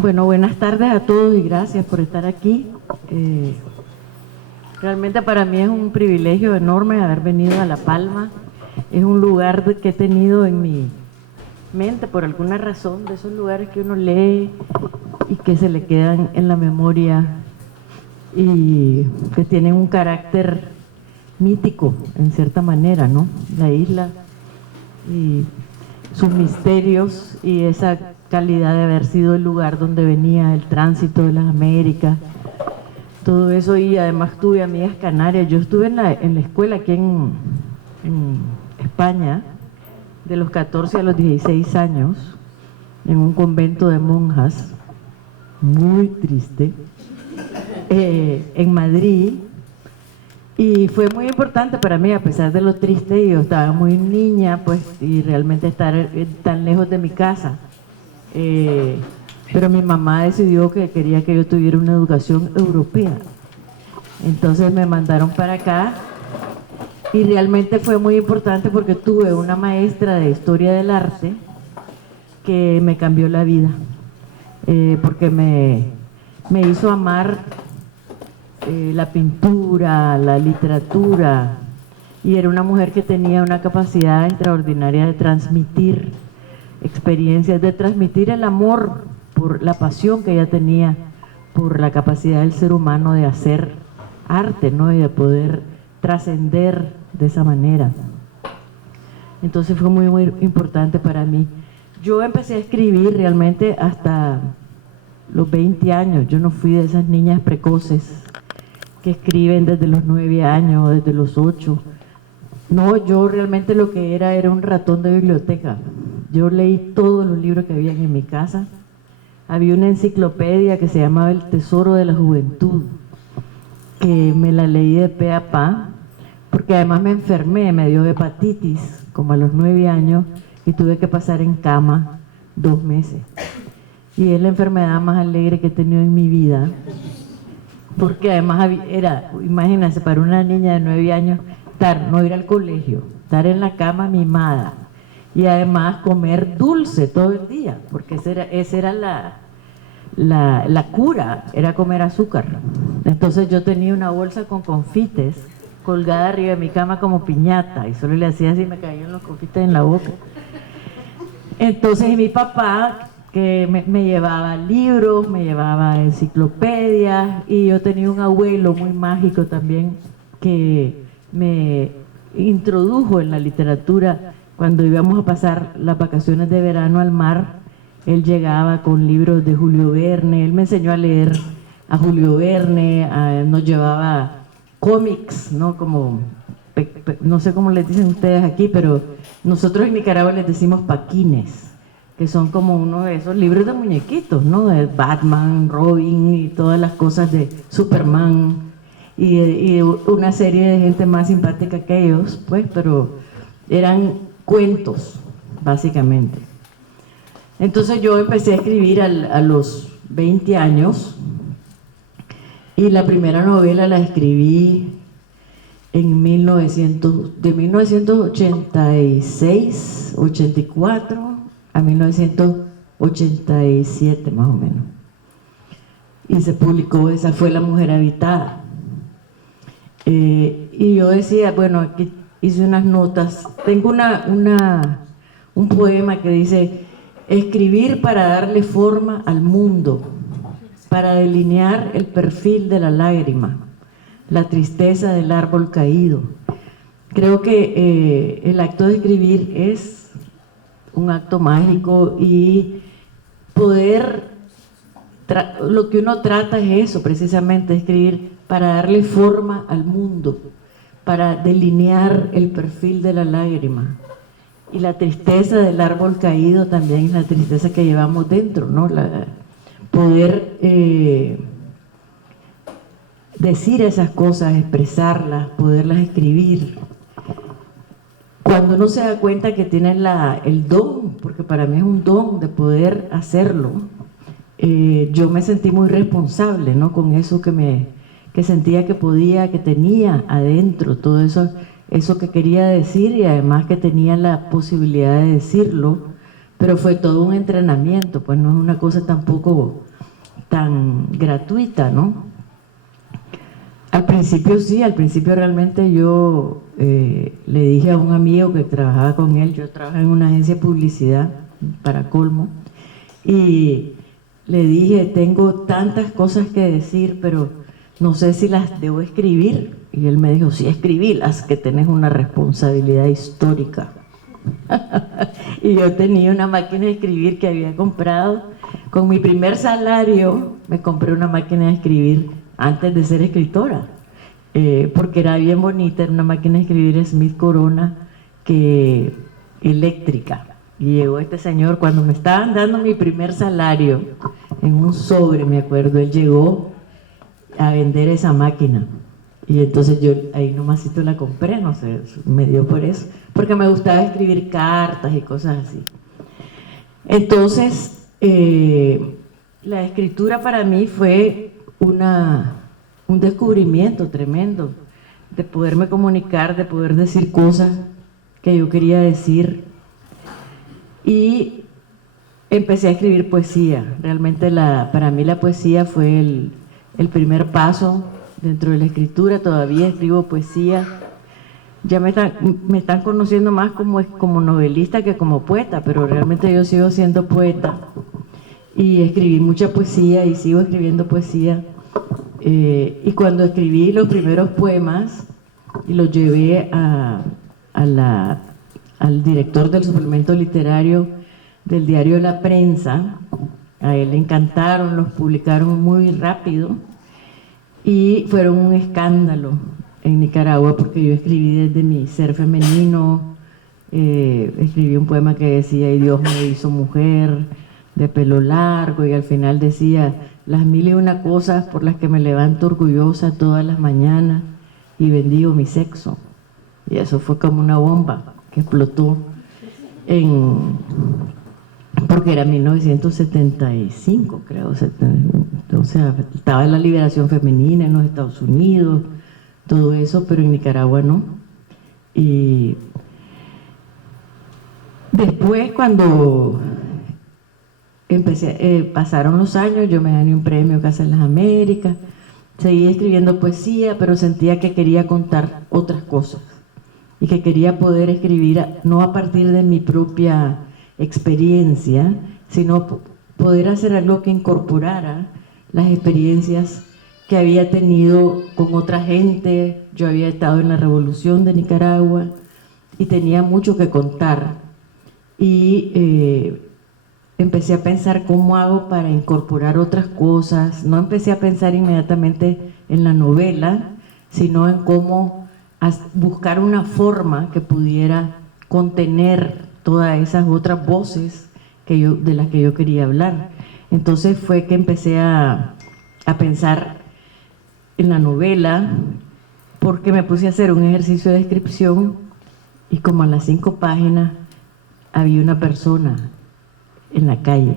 Bueno, buenas tardes a todos y gracias por estar aquí. Realmente para mí es un privilegio enorme haber venido a La Palma. Es un lugar que he tenido en mi mente por alguna razón, de esos lugares que uno lee y que se le quedan en la memoria y que tienen un carácter mítico en cierta manera, ¿no? La isla y sus misterios y esa calidad de haber sido el lugar donde venía el tránsito de las Américas, todo eso. Y además tuve amigas canarias. Yo estuve en la escuela aquí en España de los 14 a los 16 años en un convento de monjas muy triste en Madrid. Y fue muy importante para mí, a pesar de lo triste, y yo estaba muy niña, pues, y realmente estar tan lejos de mi casa. Pero mi mamá decidió que quería que yo tuviera una educación europea. Entonces me mandaron para acá y realmente fue muy importante porque tuve una maestra de historia del arte que me cambió la vida, porque me hizo amar la pintura, la literatura, y era una mujer que tenía una capacidad extraordinaria de transmitir experiencias, de transmitir el amor por la pasión que ella tenía por la capacidad del ser humano de hacer arte, ¿no? Y de poder trascender de esa manera. Entonces fue muy, muy importante para mí. Yo empecé a escribir realmente hasta los 20 años. Yo no fui de esas niñas precoces que escriben desde los 9 años o desde los 8. No, yo realmente lo que era un ratón de biblioteca. Yo leí todos los libros que habían en mi casa. Había una enciclopedia que se llamaba El Tesoro de la Juventud, que me la leí de pe a pa, porque además me enfermé, me dio hepatitis como a los 9 años y tuve que pasar en cama 2 meses. Y es la enfermedad más alegre que he tenido en mi vida, porque además era, imagínense, para una niña de 9 años, no ir al colegio, estar en la cama mimada y además comer dulce todo el día, porque esa era la cura, era comer azúcar. Entonces yo tenía una bolsa con confites colgada arriba de mi cama como piñata y solo le hacía así y me caían los confites en la boca. Entonces mi papá, que me llevaba libros, me llevaba enciclopedias, y yo tenía un abuelo muy mágico también que me introdujo en la literatura. Cuando íbamos a pasar las vacaciones de verano al mar, él llegaba con libros de Julio Verne, él me enseñó a leer a Julio Verne, nos llevaba cómics, ¿no? Como, no sé cómo les dicen ustedes aquí, pero nosotros en Nicaragua les decimos paquines, que son como uno de esos libros de muñequitos, ¿no? De Batman, Robin y todas las cosas de Superman y una serie de gente más simpática que ellos, pues, pero eran cuentos, básicamente. Entonces yo empecé a escribir a los 20 años y la primera novela la escribí en de 1986, 84 a 1987 más o menos. Y se publicó, esa fue La Mujer Habitada. Y yo decía, bueno, aquí hice unas notas. Tengo un poema que dice: escribir para darle forma al mundo, para delinear el perfil de la lágrima, la tristeza del árbol caído. Creo que el acto de escribir es un acto mágico y lo que uno trata es eso, precisamente, escribir para darle forma al mundo, para delinear el perfil de la lágrima. Y la tristeza del árbol caído también es la tristeza que llevamos dentro, ¿no? Poder decir esas cosas, expresarlas, poderlas escribir. Cuando uno se da cuenta que tiene el don, porque para mí es un don de poder hacerlo, yo me sentí muy responsable, ¿no? Con eso que sentía que podía, que tenía adentro, todo eso que quería decir, y además que tenía la posibilidad de decirlo, pero fue todo un entrenamiento, pues no es una cosa tampoco tan gratuita, ¿no? Al principio sí, al principio realmente yo le dije a un amigo que trabajaba con él, yo trabajaba en una agencia de publicidad para colmo, y le dije, tengo tantas cosas que decir, pero no sé si las debo escribir. Y él me dijo, sí, escribílas, que tenés una responsabilidad histórica. Y yo tenía una máquina de escribir que había comprado. Con mi primer salario me compré una máquina de escribir antes de ser escritora, porque era bien bonita, era una máquina de escribir Smith Corona que eléctrica. Y llegó este señor, cuando me estaban dando mi primer salario, en un sobre, me acuerdo, él llegó a vender esa máquina. Y entonces yo ahí nomasito la compré, no sé, me dio por eso, porque me gustaba escribir cartas y cosas así. Entonces, la escritura para mí fue un descubrimiento tremendo, de poderme comunicar, de poder decir cosas que yo quería decir. Y empecé a escribir poesía. Realmente para mí la poesía fue el primer paso dentro de la escritura. Todavía escribo poesía. Ya me están conociendo más como novelista que como poeta, pero realmente yo sigo siendo poeta. Y escribí mucha poesía y sigo escribiendo poesía. Y cuando escribí los primeros poemas y los llevé al director del suplemento literario del diario La Prensa, a él le encantaron, los publicaron muy rápido y fueron un escándalo en Nicaragua, porque yo escribí desde mi ser femenino, escribí un poema que decía, y Dios me hizo mujer, de pelo largo, y al final decía, las 1001 cosas por las que me levanto orgullosa todas las mañanas y bendigo mi sexo. Y eso fue como una bomba que explotó porque era 1975, creo, o sea, estaba la liberación femenina en los Estados Unidos, todo eso, pero en Nicaragua no. Y después, cuando pasaron los años, yo me gané un premio Casa de las Américas, seguí escribiendo poesía, pero sentía que quería contar otras cosas y que quería poder escribir no a partir de mi propia experiencia, sino poder hacer algo que incorporara las experiencias que había tenido con otra gente. Yo había estado en la Revolución de Nicaragua y tenía mucho que contar, y empecé a pensar cómo hago para incorporar otras cosas. No empecé a pensar inmediatamente en la novela, sino en cómo buscar una forma que pudiera contener todas esas otras voces de las que yo quería hablar. Entonces fue que empecé a pensar en la novela, porque me puse a hacer un ejercicio de descripción y como a las 5 páginas había una persona en la calle,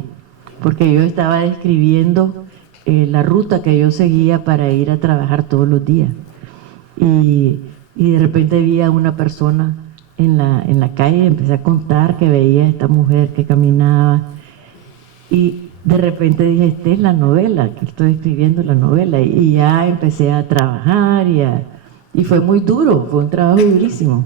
porque yo estaba describiendo la ruta que yo seguía para ir a trabajar todos los días, y de repente vi a una persona en la calle. Empecé a contar que veía a esta mujer que caminaba, y de repente dije, esta es la novela, que estoy escribiendo la novela, y ya empecé a trabajar, y fue muy duro, fue un trabajo durísimo.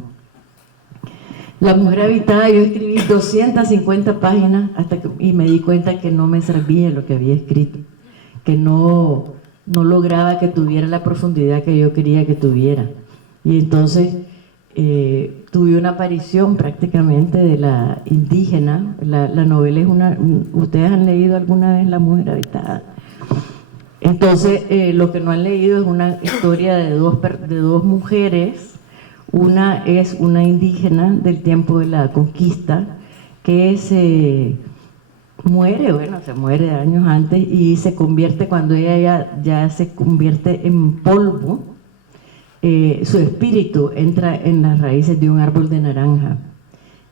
La mujer habitada, yo escribí 250 páginas y me di cuenta que no me servía lo que había escrito, que no lograba que tuviera la profundidad que yo quería que tuviera. Y entonces tuve una aparición prácticamente de la indígena. La novela es ¿ustedes han leído alguna vez La mujer habitada? Entonces, lo que no han leído es una historia de dos mujeres. Una es una indígena del tiempo de la conquista que se muere años antes, y se convierte, cuando ella ya se convierte en polvo, su espíritu entra en las raíces de un árbol de naranja,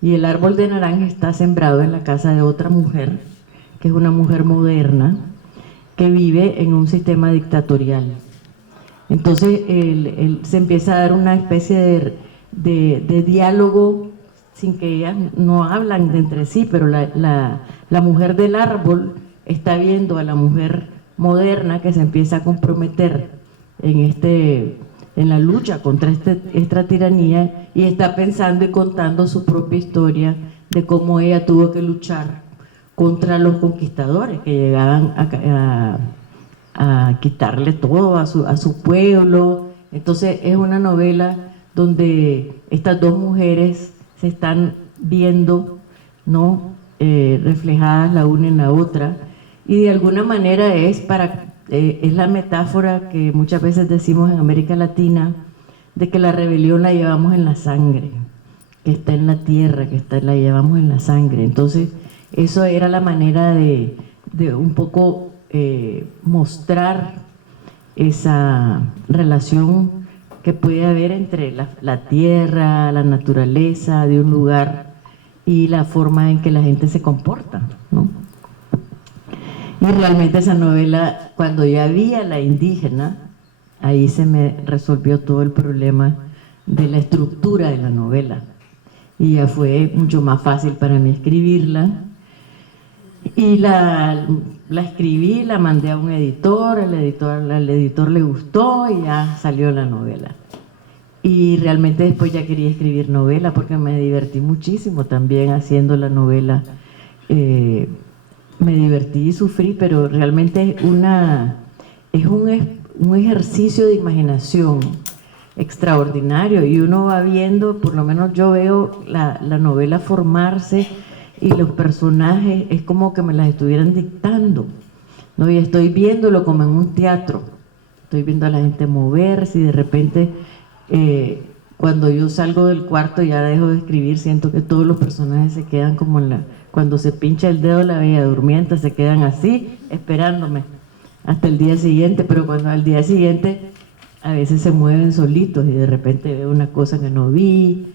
y el árbol de naranja está sembrado en la casa de otra mujer, que es una mujer moderna, que vive en un sistema dictatorial. Entonces se empieza a dar una especie de diálogo sin que ellas no hablan de entre sí, pero la mujer del árbol está viendo a la mujer moderna que se empieza a comprometer en la lucha contra esta tiranía, y está pensando y contando su propia historia de cómo ella tuvo que luchar contra los conquistadores que llegaban a quitarle todo a su pueblo. Entonces es una novela donde estas dos mujeres se están viendo, ¿no? Reflejadas la una en la otra, y de alguna manera es la metáfora que muchas veces decimos en América Latina, de que la rebelión la llevamos en la sangre, que está en la tierra, la llevamos en la sangre. Entonces eso era la manera de un poco mostrar esa relación que puede haber entre la tierra, la naturaleza de un lugar y la forma en que la gente se comporta, ¿no? Y realmente esa novela, cuando ya vi a la indígena, ahí se me resolvió todo el problema de la estructura de la novela, y ya fue mucho más fácil para mí escribirla. Y la escribí, la mandé a un editor, al editor le gustó y ya salió la novela. Y realmente después ya quería escribir novela porque me divertí muchísimo también haciendo la novela. Me divertí y sufrí, pero realmente es un ejercicio de imaginación extraordinario, y uno va viendo, por lo menos yo veo la novela formarse, y los personajes es como que me las estuvieran dictando, ¿no? Y estoy viéndolo como en un teatro, estoy viendo a la gente moverse, y de repente cuando yo salgo del cuarto ya dejo de escribir, siento que todos los personajes se quedan como cuando se pincha el dedo la bella durmiente, se quedan así esperándome hasta el día siguiente, pero cuando al día siguiente a veces se mueven solitos y de repente veo una cosa que no vi.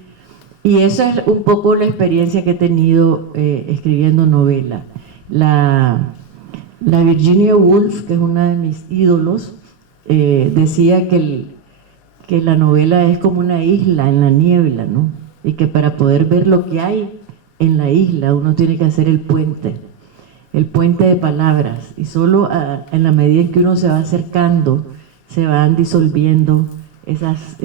Y eso es un poco la experiencia que he tenido escribiendo novela. La Virginia Woolf, que es una de mis ídolos, decía que la novela es como una isla en la niebla, ¿no? Y que para poder ver lo que hay en la isla uno tiene que hacer el puente de palabras, y solo en la medida en que uno se va acercando se van disolviendo esas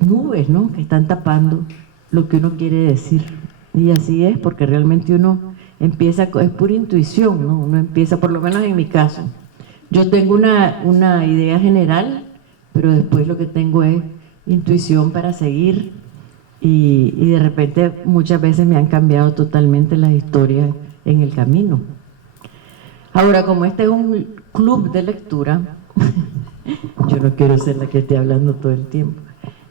nubes, ¿no? Que están tapando lo que uno quiere decir. Y así es, porque realmente uno empieza, es pura intuición, ¿no? Uno empieza, por lo menos en mi caso, yo tengo una idea general, pero después lo que tengo es intuición para seguir, y de repente muchas veces me han cambiado totalmente las historias en el camino. Ahora, como este es un club de lectura, yo no quiero ser la que esté hablando todo el tiempo,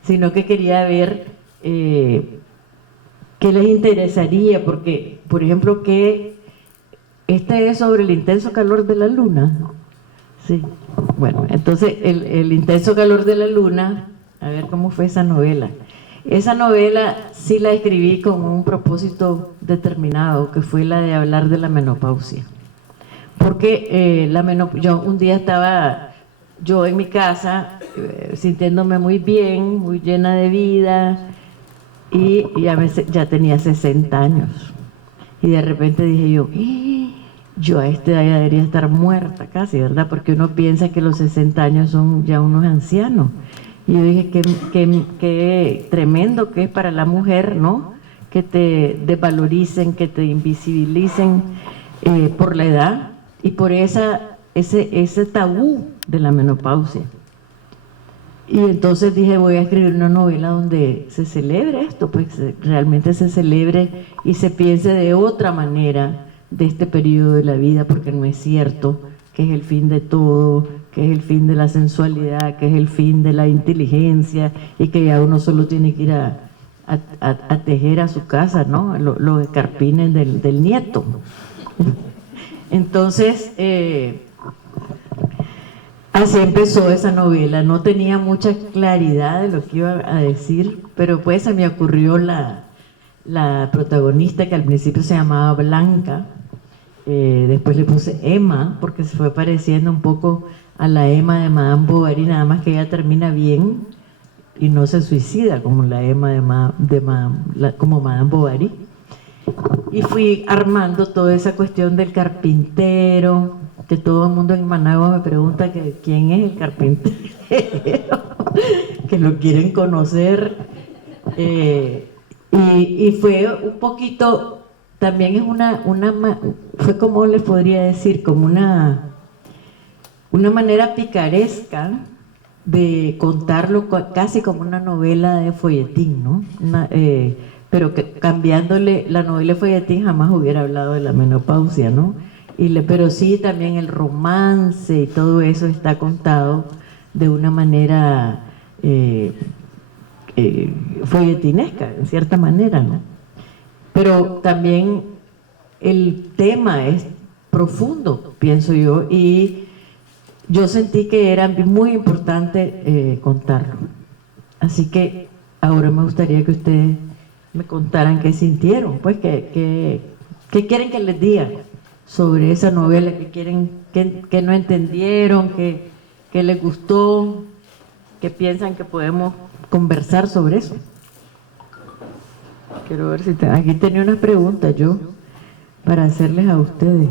sino que quería ver qué les interesaría, porque, por ejemplo, que este es sobre el intenso calor de la luna. Sí, bueno, entonces el intenso calor de la luna, a ver cómo fue esa novela. Esa novela sí la escribí con un propósito determinado, que fue la de hablar de la menopausia. Porque yo un día estaba yo en mi casa sintiéndome muy bien, muy llena de vida, y ya tenía 60 años. Y de repente dije yo a esta edad ya debería estar muerta casi, ¿verdad? Porque uno piensa que los 60 años son ya unos ancianos. Y yo dije, qué tremendo que es para la mujer, ¿no? Que te desvaloricen, que te invisibilicen por la edad y por ese tabú de la menopausia. Y entonces dije, voy a escribir una novela donde se celebre esto, pues realmente se celebre y se piense de otra manera de este periodo de la vida, porque no es cierto que es el fin de todo, que es el fin de la sensualidad, que es el fin de la inteligencia, y que ya uno solo tiene que ir a tejer a su casa, ¿no? Los carpines del nieto. Entonces, así empezó esa novela. No tenía mucha claridad de lo que iba a decir, pero pues se me ocurrió la protagonista, que al principio se llamaba Blanca, después le puse Emma, porque se fue pareciendo un poco a la Emma de Madame Bovary, nada más que ella termina bien, y no se suicida como la Emma como Madame Bovary. Y fui armando toda esa cuestión del carpintero, que todo el mundo en Managua me pregunta que quién es el carpintero, que lo quieren conocer. Y fue un poquito, también es fue como les podría decir, como una manera picaresca de contarlo casi como una novela de folletín, ¿no? Pero cambiándole la novela de folletín jamás hubiera hablado de la menopausia, ¿no? Pero sí también el romance y todo eso está contado de una manera folletinesca, en cierta manera, ¿no? Pero también el tema es profundo, pienso yo, y yo sentí que era muy importante contarlo. Así que ahora me gustaría que ustedes me contaran qué sintieron, pues qué quieren que les diga sobre esa novela, que no entendieron, que les gustó, que piensan que podemos conversar sobre eso. Quiero ver si aquí tenía unas preguntas yo para hacerles a ustedes.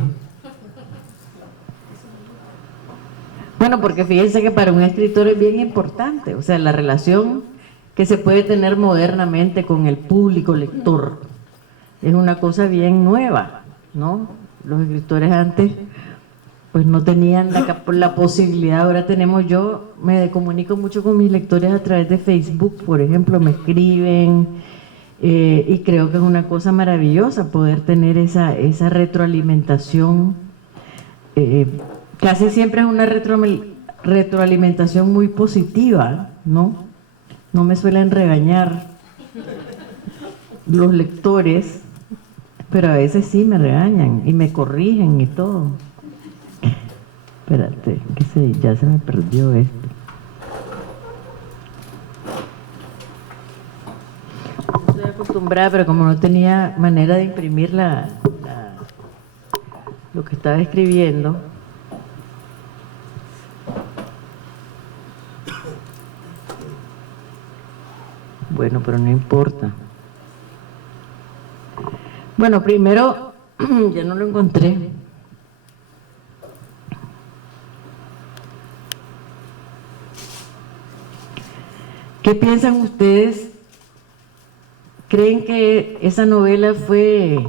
Bueno, porque fíjense que para un escritor es bien importante, o sea, la relación que se puede tener modernamente con el público lector es una cosa bien nueva, ¿no? Los escritores antes pues no tenían la posibilidad, ahora tenemos, yo me comunico mucho con mis lectores a través de Facebook, por ejemplo, me escriben, y creo que es una cosa maravillosa poder tener esa retroalimentación. Casi siempre es una retroalimentación muy positiva, ¿no? No me suelen regañar los lectores, pero a veces sí me regañan y me corrigen y todo. Espérate, ya se me perdió esto. Estoy acostumbrada, pero como no tenía manera de imprimir lo que estaba escribiendo. Bueno, pero no importa. Bueno, primero, ya no lo encontré. ¿Qué piensan ustedes? ¿Creen que esa novela fue...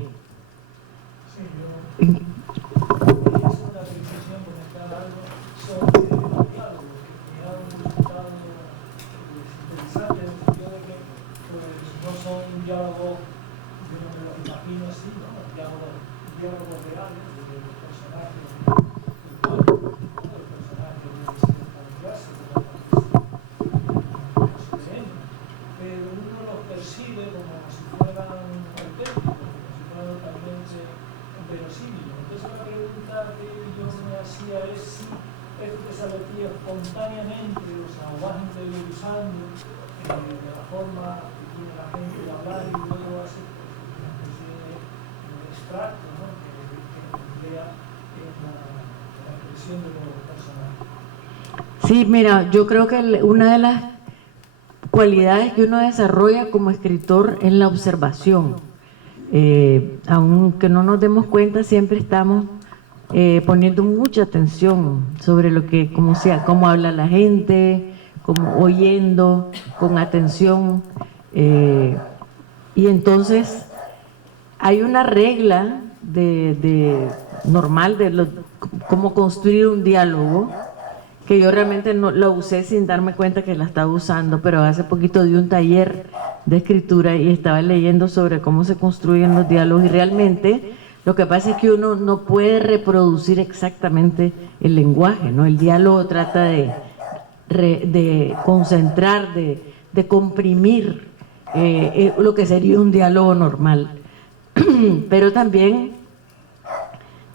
espontáneamente, o sea, vas interiorizando de la forma que tiene la gente de hablar y luego hace una especie de extracto, ¿no? que emplea en la expresión de los personajes. Sí, mira, yo creo que una de las cualidades que uno desarrolla como escritor es la observación. Aunque no nos demos cuenta, siempre estamos poniendo mucha atención sobre cómo habla la gente, como oyendo con atención, y entonces hay una regla normal de cómo construir un diálogo, que yo realmente no la usé sin darme cuenta que la estaba usando, pero hace poquito di un taller de escritura y estaba leyendo sobre cómo se construyen los diálogos, y realmente lo que pasa es que uno no puede reproducir exactamente el lenguaje, ¿no? El diálogo trata de concentrar, de comprimir lo que sería un diálogo normal, pero también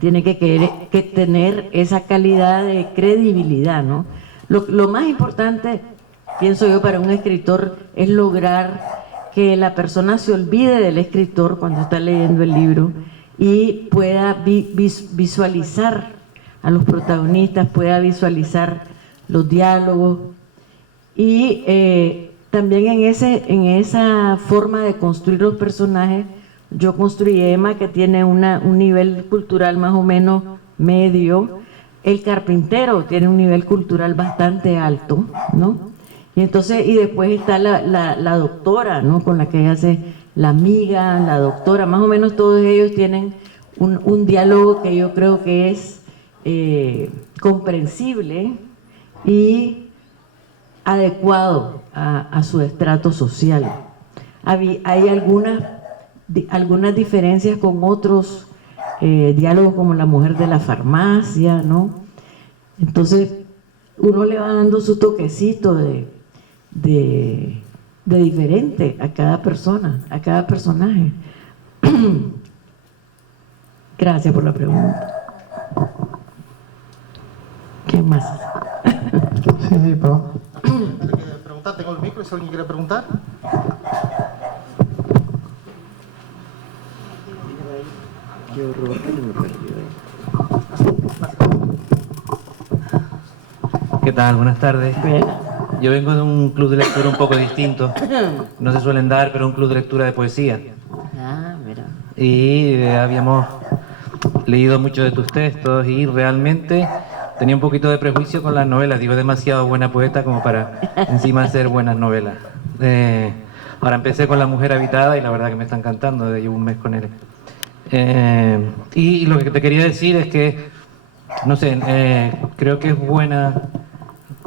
tiene que tener esa calidad de credibilidad, ¿no? Lo más importante, pienso yo, para un escritor es lograr que la persona se olvide del escritor cuando está leyendo el libro y pueda visualizar a los protagonistas, pueda visualizar los diálogos, y también en esa forma de construir los personajes, yo construí Emma, que tiene un nivel cultural más o menos medio. El carpintero tiene un nivel cultural bastante alto, ¿no? Y entonces, y después está la doctora, ¿no? Con la que ella hace la amiga, la doctora, más o menos todos ellos tienen un diálogo que yo creo que es comprensible y adecuado a su estrato social. Hay algunas diferencias con otros diálogos, como la mujer de la farmacia, ¿no? Entonces uno le va dando su toquecito de diferente a cada persona, a cada personaje. Gracias por la pregunta. ¿Qué más? Sí, perdón. Preguntar, tengo el micro, si alguien quiere preguntar. Qué horror que me perdió ahí. ¿Qué tal? Buenas tardes. Yo vengo de un club de lectura un poco distinto. No se suelen dar, pero un club de lectura de poesía. Ah, mira. Y habíamos leído muchos de tus textos y realmente tenía un poquito de prejuicio con las novelas. Digo, demasiado buena poeta como para encima hacer buenas novelas. Ahora empecé con La mujer habitada y la verdad que me está encantando. Llevo un mes con él. Y lo que te quería decir es que, no sé, creo que es buena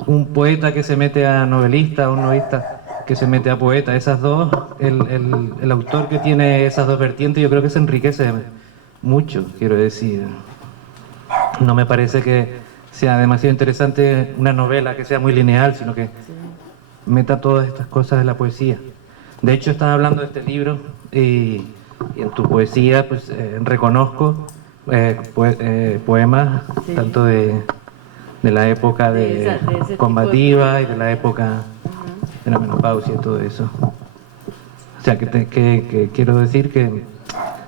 un poeta que se mete a novelista, un novelista que se mete a poeta. Esas dos, el autor que tiene esas dos vertientes, yo creo que se enriquece mucho, quiero decir. No me parece que sea demasiado interesante una novela que sea muy lineal, sino que meta todas estas cosas de la poesía. De hecho, estás hablando de este libro y en tu poesía pues reconozco poemas, sí, tanto de la época de combativa y de la época de la menopausia y todo eso. O sea, que quiero decir que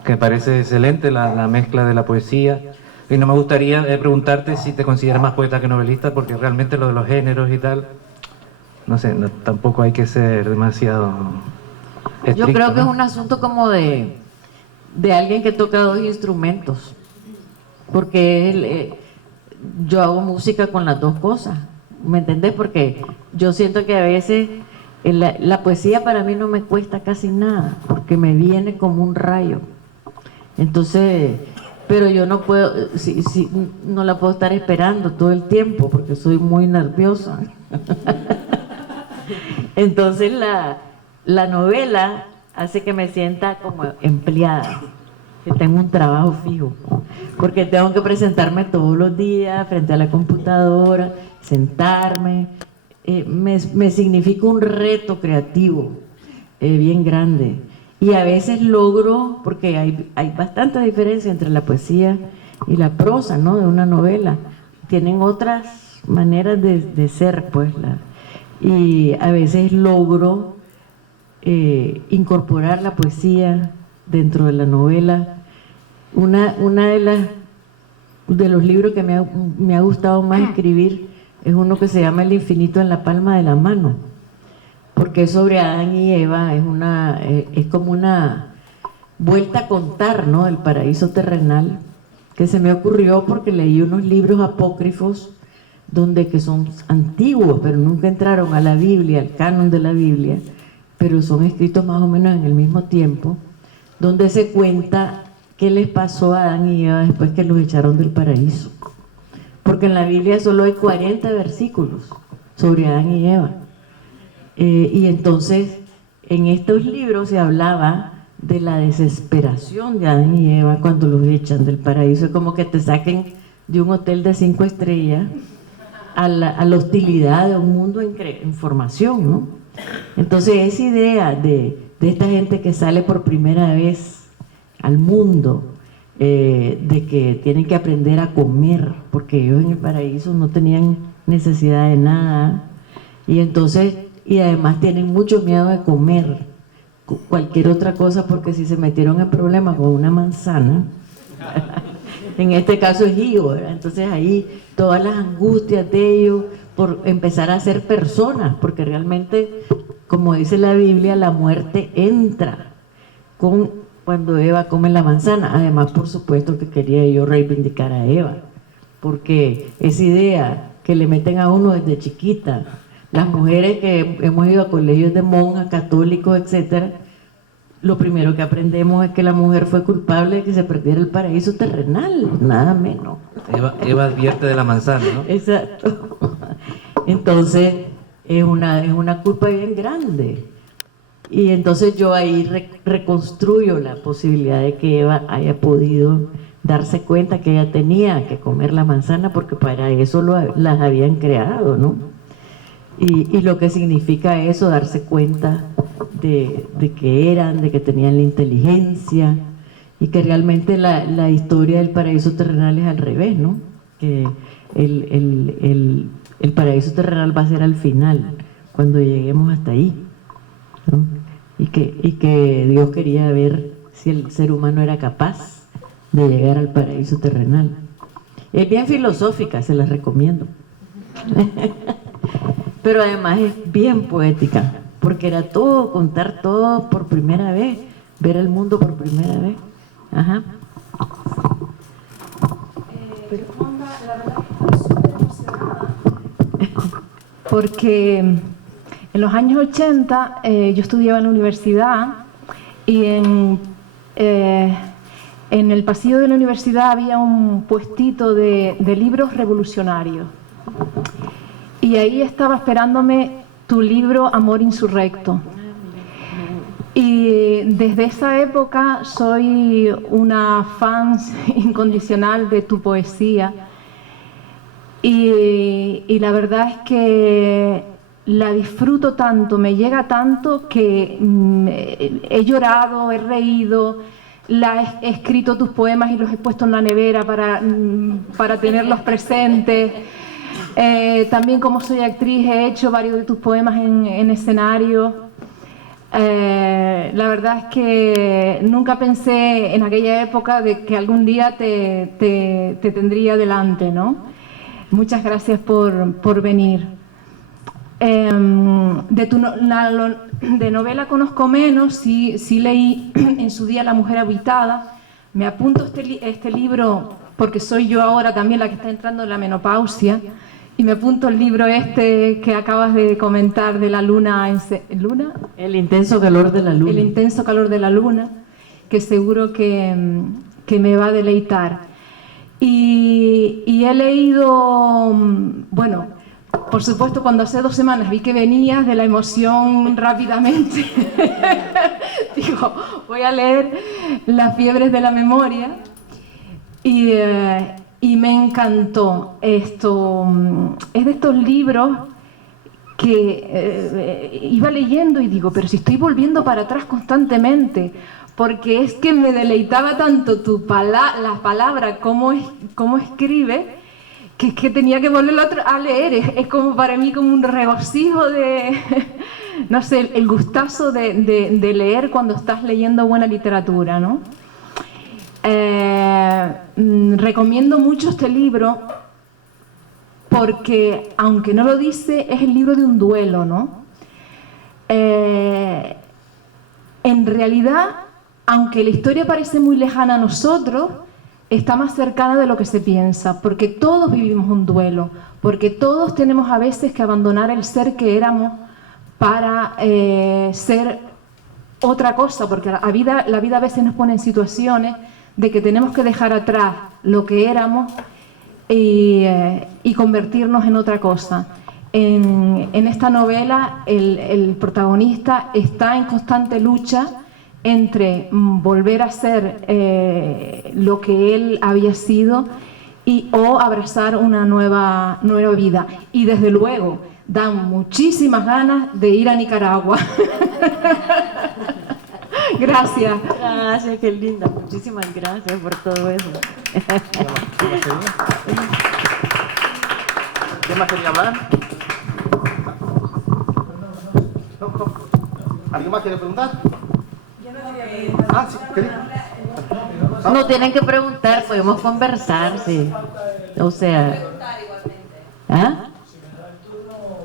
me parece excelente la mezcla de la poesía. Y no me gustaría preguntarte si te consideras más poeta que novelista, porque realmente lo de los géneros y tal, no sé, tampoco hay que ser demasiado estricto, yo creo que ¿no? es un asunto como de alguien que toca dos instrumentos, porque yo hago música con las dos cosas, ¿me entendés? Porque yo siento que a veces la poesía para mí no me cuesta casi nada, porque me viene como un rayo. Entonces, pero yo no puedo, no la puedo estar esperando todo el tiempo, porque soy muy nerviosa. Entonces la novela hace que me sienta como empleada, que tengo un trabajo fijo, porque tengo que presentarme todos los días frente a la computadora, sentarme. Me significa un reto creativo bien grande. Y a veces logro, porque hay bastante diferencia entre la poesía y la prosa, ¿no? De una novela. Tienen otras maneras de ser, pues. Y a veces logro incorporar la poesía dentro de la novela. Una de los libros que me ha gustado más escribir es uno que se llama El infinito en la palma de la mano, porque es sobre Adán y Eva. Es como una vuelta a contar, ¿no?, del paraíso terrenal, que se me ocurrió porque leí unos libros apócrifos que son antiguos, pero nunca entraron a la Biblia, al canon de la Biblia, pero son escritos más o menos en el mismo tiempo, donde se cuenta qué les pasó a Adán y Eva después que los echaron del paraíso. Porque en la Biblia solo hay 40 versículos sobre Adán y Eva. Y entonces en estos libros se hablaba de la desesperación de Adán y Eva cuando los echan del paraíso. Es como que te saquen de un hotel de 5 estrellas a la hostilidad de un mundo en formación, ¿no? Entonces esa idea de esta gente que sale por primera vez al mundo, de que tienen que aprender a comer, porque ellos en el paraíso no tenían necesidad de nada, y además tienen mucho miedo de comer cualquier otra cosa, porque si se metieron en problemas con una manzana, en este caso es higo, ¿verdad? Entonces ahí todas las angustias de ellos por empezar a ser personas, porque realmente como dice la Biblia, la muerte entra cuando Eva come la manzana. Además, por supuesto que quería yo reivindicar a Eva, porque esa idea que le meten a uno desde chiquita, las mujeres que hemos ido a colegios de monjas, católicos, etcétera, lo primero que aprendemos es que la mujer fue culpable de que se perdiera el paraíso terrenal, nada menos. Eva advierte de la manzana, ¿no? Exacto. Entonces, es una culpa bien grande. Y entonces yo ahí reconstruyo la posibilidad de que Eva haya podido darse cuenta que ella tenía que comer la manzana, porque para eso las habían creado, ¿no? Y lo que significa eso, darse cuenta de que tenían la inteligencia, y que realmente la historia del paraíso terrenal es al revés, ¿no? Que el paraíso terrenal va a ser al final, cuando lleguemos hasta ahí, ¿no? Y que Dios quería ver si el ser humano era capaz de llegar al paraíso terrenal. Es bien filosófica, se las recomiendo. Pero además es bien poética, porque era todo, contar todo por primera vez, ver el mundo por primera vez. Ajá. La verdad que estoy súper emocionada porque en los años 80 yo estudiaba en la universidad y en el pasillo de la universidad había un puestito de libros revolucionarios. Y ahí estaba esperándome tu libro Amor Insurrecto. Y desde esa época soy una fan incondicional de tu poesía. Y la verdad es que la disfruto tanto, me llega tanto que he llorado, he reído, he escrito tus poemas y los he puesto en la nevera para tenerlos presentes. También, como soy actriz, he hecho varios de tus poemas en escenario. La verdad es que nunca pensé en aquella época de que algún día te tendría delante, ¿no? Muchas gracias por venir. De novela conozco menos, sí leí en su día La mujer habitada. Me apunto este libro porque soy yo ahora también la que está entrando en la menopausia. Y me apunto el libro que acabas de comentar de la luna. ¿Luna? El intenso calor de la luna. El intenso calor de la luna, que seguro que me va a deleitar. Y he leído, bueno, por supuesto, cuando hace 2 semanas vi que venías de la emoción rápidamente, digo, voy a leer Las fiebres de la memoria. Y me encantó esto. Es de estos libros que iba leyendo y digo, pero si estoy volviendo para atrás constantemente, porque es que me deleitaba tanto la palabra, cómo escribe, que es que tenía que volverlo a leer. Es como para mí como un regocijo de, no sé, el gustazo de leer cuando estás leyendo buena literatura, ¿no? Recomiendo mucho este libro porque, aunque no lo dice, es el libro de un duelo, ¿no? En realidad, aunque la historia parece muy lejana a nosotros, está más cercana de lo que se piensa, porque todos vivimos un duelo, porque todos tenemos a veces que abandonar el ser que éramos para ser otra cosa, porque la vida a veces nos pone en situaciones de que tenemos que dejar atrás lo que éramos y convertirnos en otra cosa. En esta novela el protagonista está en constante lucha entre volver a ser lo que él había sido o abrazar una nueva vida. Y desde luego dan muchísimas ganas de ir a Nicaragua. Gracias. Gracias, qué linda. Muchísimas gracias por todo eso. ¿Qué más quería hablar? ¿Alguien más quiere preguntar? Ah, sí, quería. No tienen que preguntar, podemos conversar, sí. O sea. ¿Ah?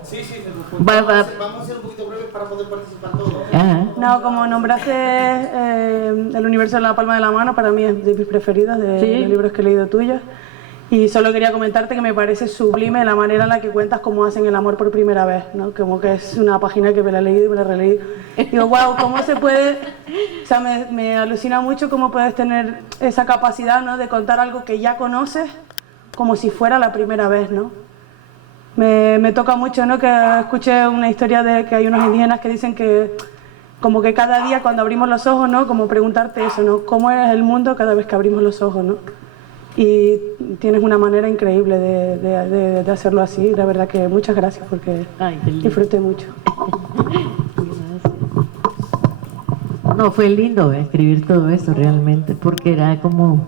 Sí, sí, Vamos a ser un poquito breves para poder participar todos. Ajá. No, como nombraste El universo en la palma de la mano, para mí es de mis preferidos, de Sí. los libros que he leído tuyos. Y solo quería comentarte que me parece sublime la manera en la que cuentas cómo hacen el amor por primera vez, ¿no? Como que es una página que me la he leído y me la he releído. Digo, wow, ¿cómo se puede...? O sea, me alucina mucho cómo puedes tener esa capacidad, ¿no? De contar algo que ya conoces como si fuera la primera vez, ¿no? Me toca mucho, ¿no? Que escuché una historia de que hay unos indígenas que dicen que como que cada día cuando abrimos los ojos, ¿no? Como preguntarte eso, ¿no? ¿Cómo es el mundo cada vez que abrimos los ojos, ¿no? Y tienes una manera increíble de hacerlo así. La verdad que muchas gracias porque Ay, qué lindo. disfruté mucho. No, fue lindo escribir todo eso realmente, porque era como...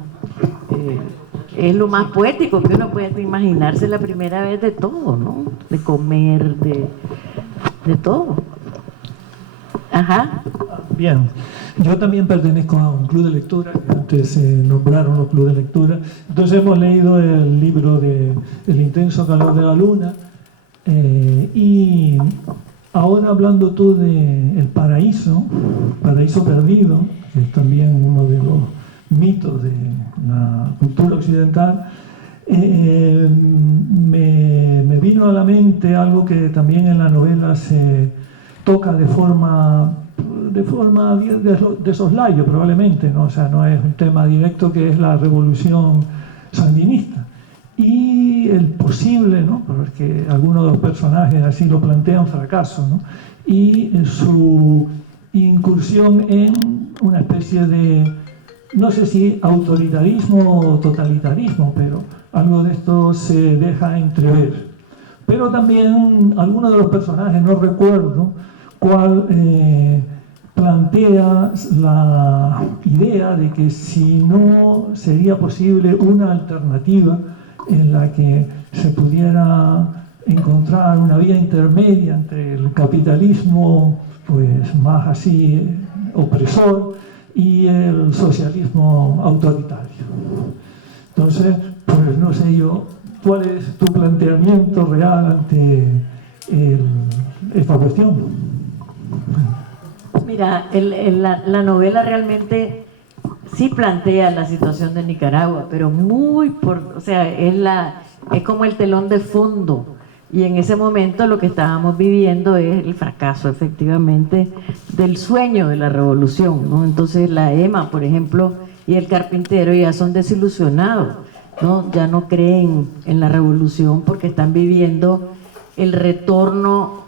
es lo más poético que uno puede imaginarse la primera vez de todo, ¿no? De comer, de todo. Ajá. Bien, yo también pertenezco a un club de lectura, que antes nombraron los clubes de lectura. Entonces hemos leído el libro de El intenso calor de la luna, y ahora hablando tú de El paraíso perdido, que es también uno de los mitos de la cultura occidental, me vino a la mente algo que también en la novela se toca de forma de soslayo probablemente, ¿no? O sea, no es un tema directo, que es la revolución sandinista y el posible, ¿no? Porque algunos de los personajes así lo plantean, fracaso, ¿no? Y su incursión en una especie de, no sé si autoritarismo o totalitarismo, pero algo de esto se deja entrever. Pero también algunos de los personajes, no recuerdo cuál, plantea la idea de que si no sería posible una alternativa en la que se pudiera encontrar una vía intermedia entre el capitalismo pues más así opresor y el socialismo autoritario. Entonces, pues no sé yo, ¿cuál es tu planteamiento real ante esta cuestión? Mira, la novela realmente sí plantea la situación de Nicaragua, pero o sea, es como el telón de fondo. Y en ese momento lo que estábamos viviendo es el fracaso, efectivamente, del sueño de la revolución, ¿no? Entonces la EMA, por ejemplo, y el carpintero ya son desilusionados, ¿no? Ya no creen en la revolución porque están viviendo el retorno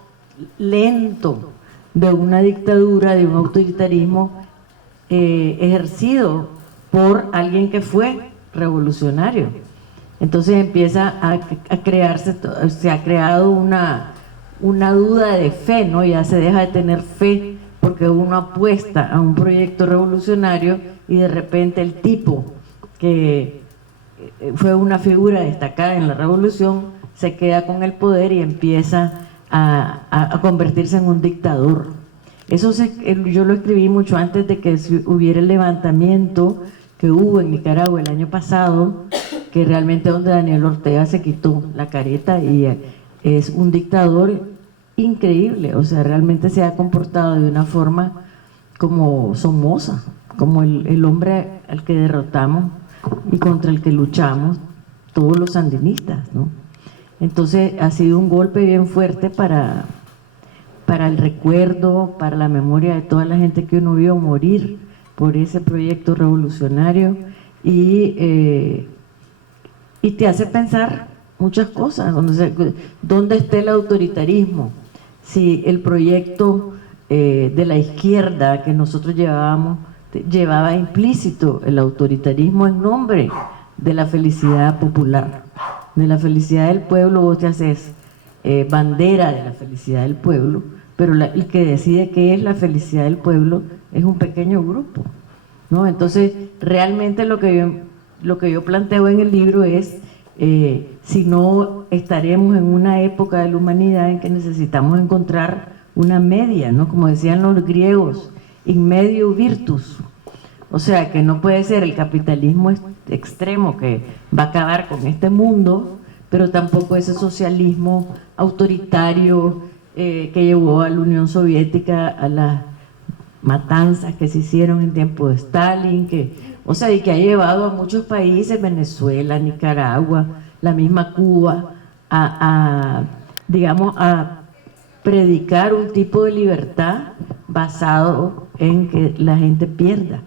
lento de una dictadura, de un autoritarismo ejercido por alguien que fue revolucionario. Entonces empieza a crearse, se ha creado una duda de fe, ¿no? Ya se deja de tener fe porque uno apuesta a un proyecto revolucionario y de repente el tipo que fue una figura destacada en la revolución se queda con el poder y empieza a convertirse en un dictador. Eso yo lo escribí mucho antes de que hubiera el levantamiento que hubo en Nicaragua el año pasado, que realmente donde Daniel Ortega se quitó la careta y es un dictador increíble, o sea, realmente se ha comportado de una forma como Somoza, como el hombre al que derrotamos y contra el que luchamos todos los sandinistas, ¿no? Entonces ha sido un golpe bien fuerte para el recuerdo, para la memoria de toda la gente que uno vio morir por ese proyecto revolucionario y te hace pensar muchas cosas. ¿Dónde está el autoritarismo? Si el proyecto de la izquierda que nosotros llevaba implícito el autoritarismo en nombre de la felicidad popular, de la felicidad del pueblo. Vos te haces bandera de la felicidad del pueblo, pero el que decide qué es la felicidad del pueblo es un pequeño grupo, ¿no? Entonces realmente lo que yo planteo en el libro es si no estaremos en una época de la humanidad en que necesitamos encontrar una media, ¿no? Como decían los griegos, in medio virtus. O sea, que no puede ser el capitalismo extremo que va a acabar con este mundo, pero tampoco ese socialismo autoritario, que llevó a la Unión Soviética a las matanzas que se hicieron en tiempo de Stalin, o sea, y que ha llevado a muchos países, Venezuela, Nicaragua, la misma Cuba, digamos, a predicar un tipo de libertad basado en que la gente pierda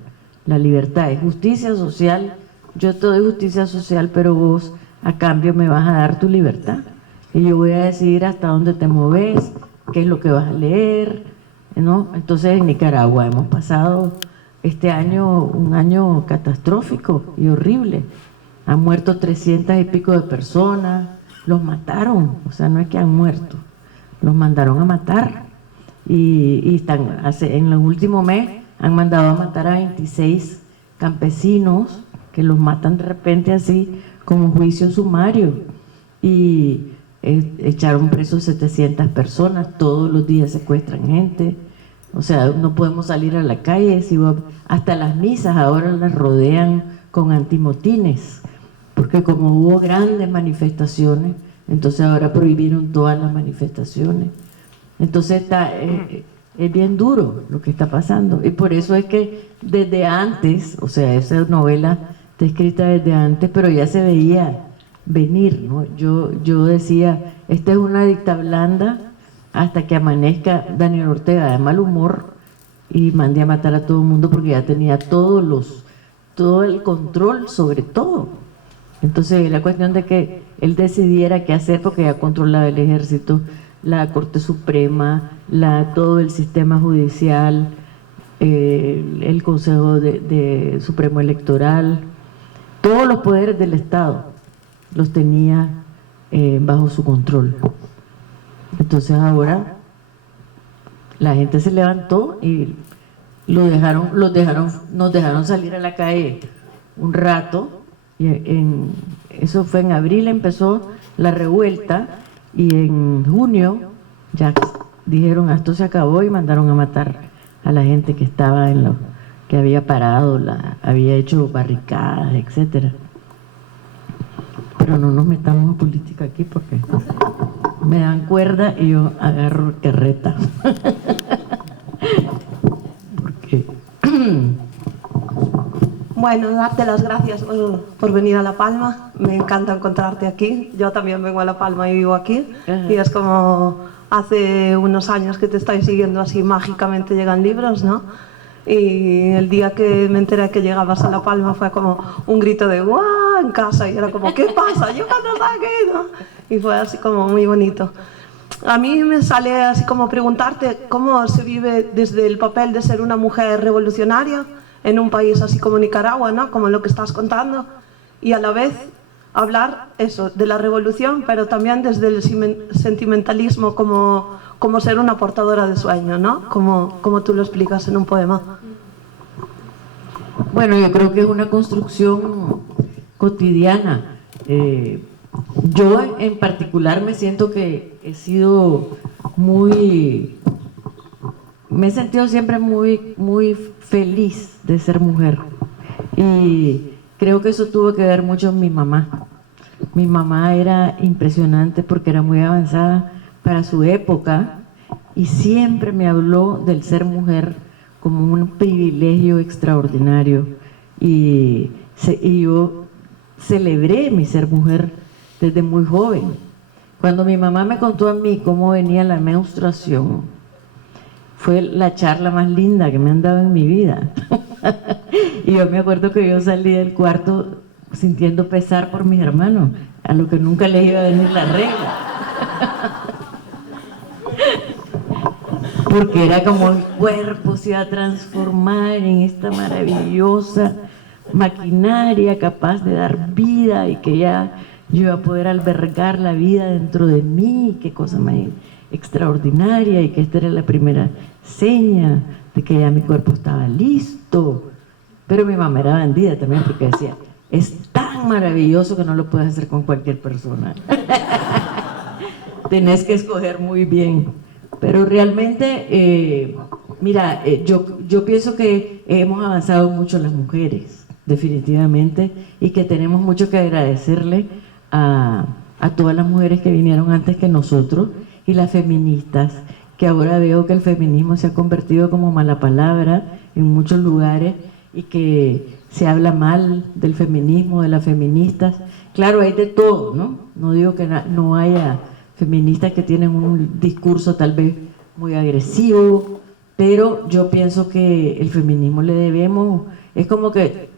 la libertad. Es justicia social, yo te doy justicia social, pero vos a cambio me vas a dar tu libertad. Y yo voy a decidir hasta dónde te mueves, qué es lo que vas a leer, ¿no? Entonces en Nicaragua hemos pasado este año un año catastrófico y horrible. Han muerto 300 y pico de personas, los mataron, o sea, no es que han muerto, los mandaron a matar. Y están, en el último mes han mandado a matar a 26 campesinos que los matan de repente así, como juicio sumario. Y echaron presos 700 personas, todos los días secuestran gente. O sea, no podemos salir a la calle, hasta las misas ahora las rodean con antimotines, porque como hubo grandes manifestaciones, entonces ahora prohibieron todas las manifestaciones. Entonces es bien duro lo que está pasando, y por eso es que desde antes, o sea, esa novela está escrita desde antes, pero ya se veía venir, ¿no? Yo decía, esta es una dicta blanda hasta que amanezca Daniel Ortega de mal humor y mande a matar a todo el mundo, porque ya tenía todo el control sobre todo. Entonces era cuestión de que él decidiera qué hacer, porque ya controlaba el ejército, la Corte Suprema, todo el sistema judicial, el Consejo Supremo Electoral, todos los poderes del Estado los tenía bajo su control. Entonces ahora la gente se levantó y nos dejaron salir a la calle un rato, y eso fue en abril, empezó la revuelta, y en junio ya dijeron esto se acabó y mandaron a matar a la gente que estaba que había parado, había hecho barricadas, etcétera. Pero no nos metamos en política aquí porque me dan cuerda y yo agarro carreta. Porque bueno, darte las gracias por venir a La Palma. Me encanta encontrarte aquí. Yo también vengo a La Palma y vivo aquí. Y es como hace unos años que te estoy siguiendo así, mágicamente llegan libros, ¿no? Y el día que me enteré que llegabas a La Palma fue como un grito de ¡guau! En casa, y era como ¿qué pasa? ¿Yo cuando estaba aquí? ¿No? Y fue así como muy bonito. A mí me sale así como preguntarte cómo se vive desde el papel de ser una mujer revolucionaria en un país así como Nicaragua, ¿no? Como lo que estás contando, y a la vez hablar eso, de la revolución, pero también desde el sentimentalismo, como ser una portadora de sueño, ¿no? Como tú lo explicas en un poema. Bueno, yo creo que es una construcción cotidiana. Yo en particular me siento que me he sentido siempre muy feliz de ser mujer, y creo que eso tuvo que ver mucho en mi mamá. Mi mamá era impresionante porque era muy avanzada para su época y siempre me habló del ser mujer como un privilegio extraordinario, y yo celebré mi ser mujer desde muy joven. Cuando mi mamá me contó a mí cómo venía la menstruación, fue la charla más linda que me han dado en mi vida. Y yo me acuerdo que yo salí del cuarto sintiendo pesar por mis hermanos, a lo que nunca les iba a venir la regla. Porque era como el cuerpo se iba a transformar en esta maravillosa maquinaria capaz de dar vida, y que ya yo iba a poder albergar la vida dentro de mí, qué cosa más extraordinaria, y que esta era la primera seña de que ya mi cuerpo estaba listo. Pero mi mamá era bandida también, porque decía, es tan maravilloso que no lo puedes hacer con cualquier persona. Tenés que escoger muy bien. Pero realmente, mira, yo pienso que hemos avanzado mucho las mujeres, definitivamente, y que tenemos mucho que agradecerle a todas las mujeres que vinieron antes que nosotros, y las feministas, que ahora veo que el feminismo se ha convertido como mala palabra en muchos lugares y que se habla mal del feminismo, de las feministas. Claro, hay de todo, ¿no? No digo que no haya feministas que tienen un discurso tal vez muy agresivo, pero yo pienso que el feminismo le debemos, es como que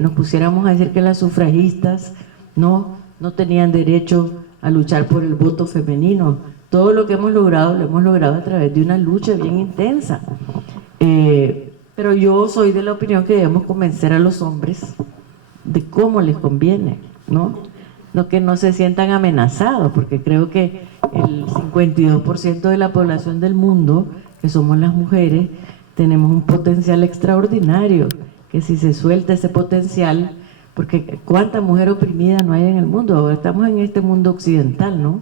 nos pusiéramos a decir que las sufragistas no tenían derecho a luchar por el voto femenino. Todo lo que hemos logrado, lo hemos logrado a través de una lucha bien intensa. Pero yo soy de la opinión que debemos convencer a los hombres de cómo les conviene, ¿no? No que no se sientan amenazados, porque creo que el 52% de la población del mundo, que somos las mujeres, tenemos un potencial extraordinario, que si se suelta ese potencial, porque cuánta mujer oprimida no hay en el mundo. Ahora estamos en este mundo occidental, ¿no?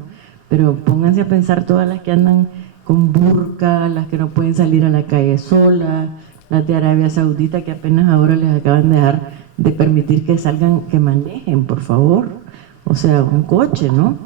Pero pónganse a pensar todas las que andan con burka, las que no pueden salir a la calle solas, las de Arabia Saudita que apenas ahora les acaban de dejar de permitir que salgan, que manejen, por favor, o sea, un coche, ¿no?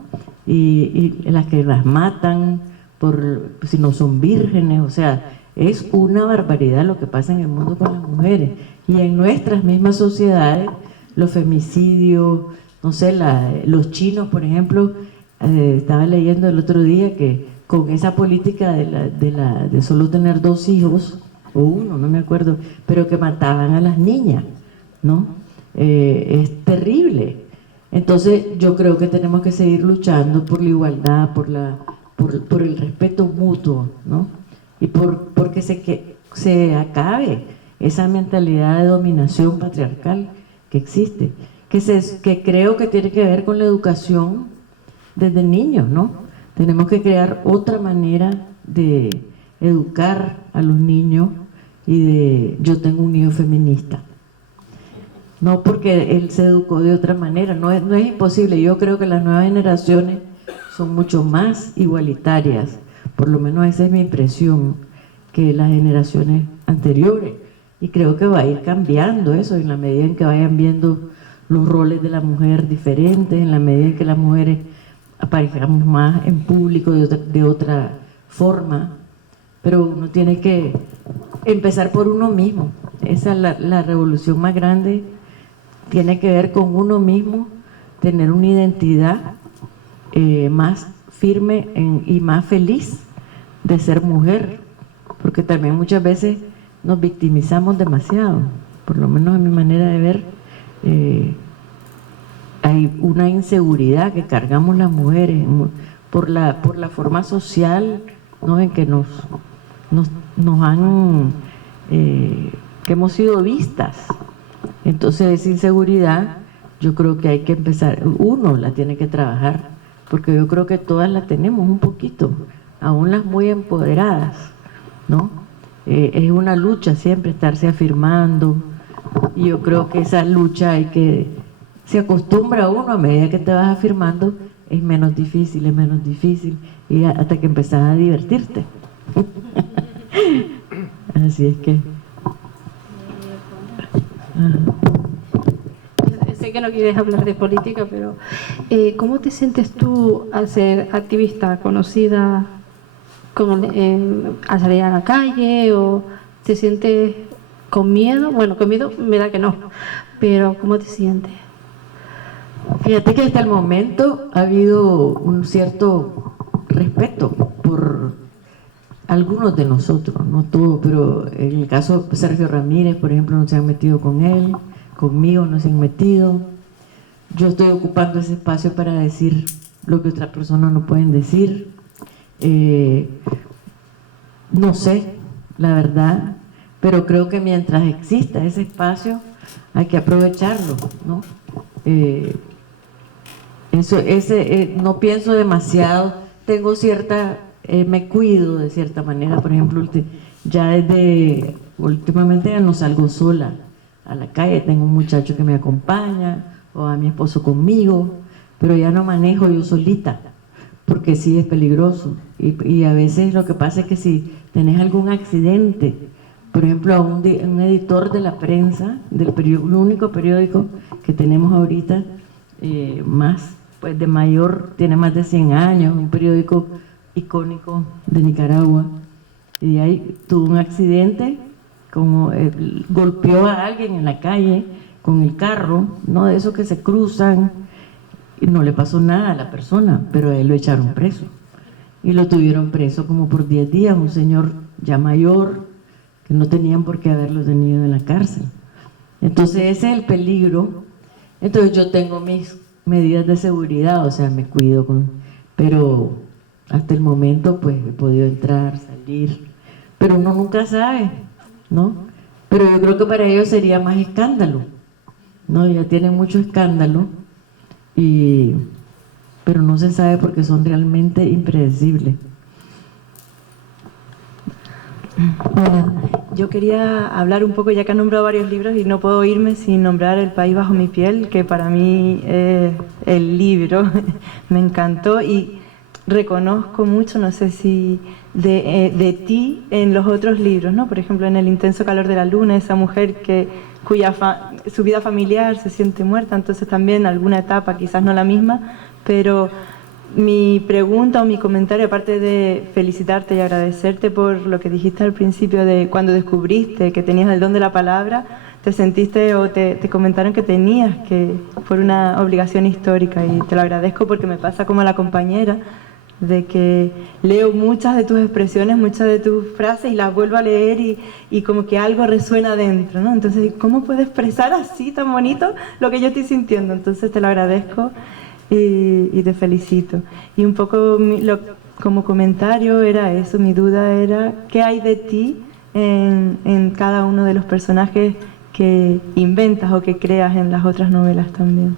Y las que las matan por si no son vírgenes, o sea, es una barbaridad lo que pasa en el mundo con las mujeres. Y en nuestras mismas sociedades, los femicidios, no sé, los chinos, por ejemplo, estaba leyendo el otro día que con esa política de solo tener 2 hijos, o 1, no me acuerdo, pero que mataban a las niñas, ¿no? Es terrible. Entonces yo creo que tenemos que seguir luchando por la igualdad, por el respeto mutuo, ¿no? Y porque se acabe esa mentalidad de dominación patriarcal que existe, que creo que tiene que ver con la educación desde niños, ¿no? Tenemos que crear otra manera de educar a los niños yo tengo un hijo feminista. No porque él se educó de otra manera, no es imposible. Yo creo que las nuevas generaciones son mucho más igualitarias, por lo menos esa es mi impresión, que las generaciones anteriores. Y creo que va a ir cambiando eso en la medida en que vayan viendo los roles de la mujer diferentes, en la medida en que las mujeres aparezcamos más en público de otra forma. Pero uno tiene que empezar por uno mismo. Esa es la revolución más grande, tiene que ver con uno mismo, tener una identidad más firme y más feliz de ser mujer, porque también muchas veces nos victimizamos demasiado, por lo menos a mi manera de ver. Hay una inseguridad que cargamos las mujeres por la forma social, ¿no? En que nos han que hemos sido vistas. Entonces esa inseguridad yo creo que hay que empezar, uno la tiene que trabajar, porque yo creo que todas la tenemos un poquito, aún las muy empoderadas, ¿no? Es una lucha siempre estarse afirmando, y yo creo que esa lucha se acostumbra uno, a medida que te vas afirmando es menos difícil, y hasta que empezás a divertirte. Así es que sé que no quieres hablar de política, pero ¿cómo te sientes tú al ser activista conocida al salir a la calle? ¿O te sientes con miedo? Bueno, con miedo me da que no, pero ¿cómo te sientes? Fíjate que hasta el momento ha habido un cierto respeto por algunos de nosotros, no todos, pero en el caso de Sergio Ramírez, por ejemplo, no se han metido con él, conmigo no se han metido. Yo estoy ocupando ese espacio para decir lo que otras personas no pueden decir. No sé, la verdad, pero creo que mientras exista ese espacio hay que aprovecharlo, ¿no? No pienso demasiado, tengo me cuido de cierta manera. Por ejemplo, ya últimamente ya no salgo sola a la calle, tengo un muchacho que me acompaña o a mi esposo conmigo, pero ya no manejo yo solita, porque sí es peligroso. Y a veces lo que pasa es que si tenés algún accidente, por ejemplo, a un editor de la prensa, el único periódico que tenemos ahorita, más pues de mayor, tiene más de 100 años, un periódico icónico de Nicaragua. Y de ahí tuvo un accidente, como golpeó a alguien en la calle con el carro, no de esos que se cruzan, y no le pasó nada a la persona, pero a él lo echaron preso. Y lo tuvieron preso como por 10 días, un señor ya mayor, que no tenían por qué haberlo tenido en la cárcel. Entonces ese es el peligro. Entonces yo tengo mis medidas de seguridad, o sea, me cuido, pero hasta el momento pues he podido entrar, salir, pero uno nunca sabe, ¿no? Pero yo creo que para ellos sería más escándalo, ¿no? Ya tienen mucho escándalo, pero no se sabe porque son realmente impredecibles. Hola, yo quería hablar un poco, ya que han nombrado varios libros, y no puedo irme sin nombrar El país bajo mi piel, que para mí es el libro, me encantó y reconozco mucho, no sé si de ti en los otros libros, ¿no? Por ejemplo, en El intenso calor de la luna, esa mujer cuya su vida familiar se siente muerta, entonces también alguna etapa, quizás no la misma, pero mi pregunta o mi comentario, aparte de felicitarte y agradecerte por lo que dijiste al principio de cuando descubriste que tenías el don de la palabra, te sentiste o te comentaron que tenías que, por una obligación histórica, y te lo agradezco porque me pasa como a la compañera, de que leo muchas de tus expresiones, muchas de tus frases y las vuelvo a leer y como que algo resuena dentro, ¿no? Entonces, ¿cómo puedo expresar así tan bonito lo que yo estoy sintiendo? Entonces te lo agradezco y te felicito. Y un poco como comentario era eso, mi duda era ¿qué hay de ti en cada uno de los personajes que inventas o que creas en las otras novelas también?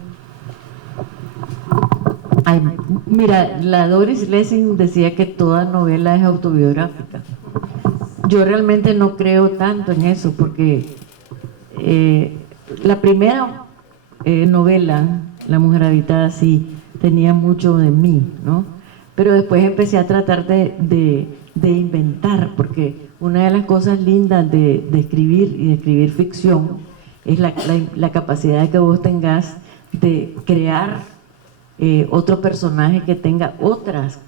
Ay, mira, la Doris Lessing decía que toda novela es autobiográfica. Yo realmente no creo tanto en eso, porque la primera novela, La mujer habitada, sí, tenía mucho de mí, ¿no? Pero después empecé a tratar de inventar, porque una de las cosas lindas de escribir y de escribir ficción es la capacidad de que vos tengas de crear otro personaje que tenga otras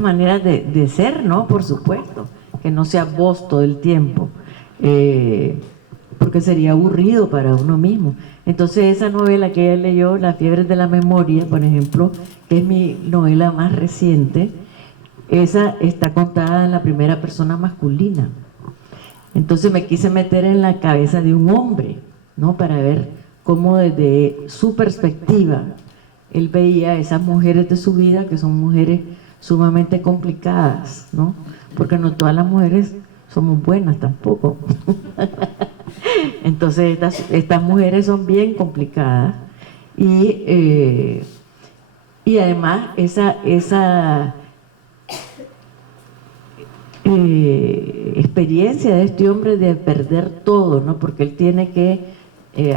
maneras de ser, ¿no? Por supuesto, que no sea vos todo el tiempo, porque sería aburrido para uno mismo. Entonces esa novela que ella leyó, Las fiebres de la memoria, por ejemplo, que es mi novela más reciente, esa está contada en la primera persona masculina. Entonces me quise meter en la cabeza de un hombre, ¿no? Para ver cómo desde su perspectiva él veía a esas mujeres de su vida, que son mujeres sumamente complicadas, ¿no? Porque no todas las mujeres somos buenas tampoco. Entonces estas mujeres son bien complicadas y además esa experiencia de este hombre de perder todo, ¿no? Porque él tiene que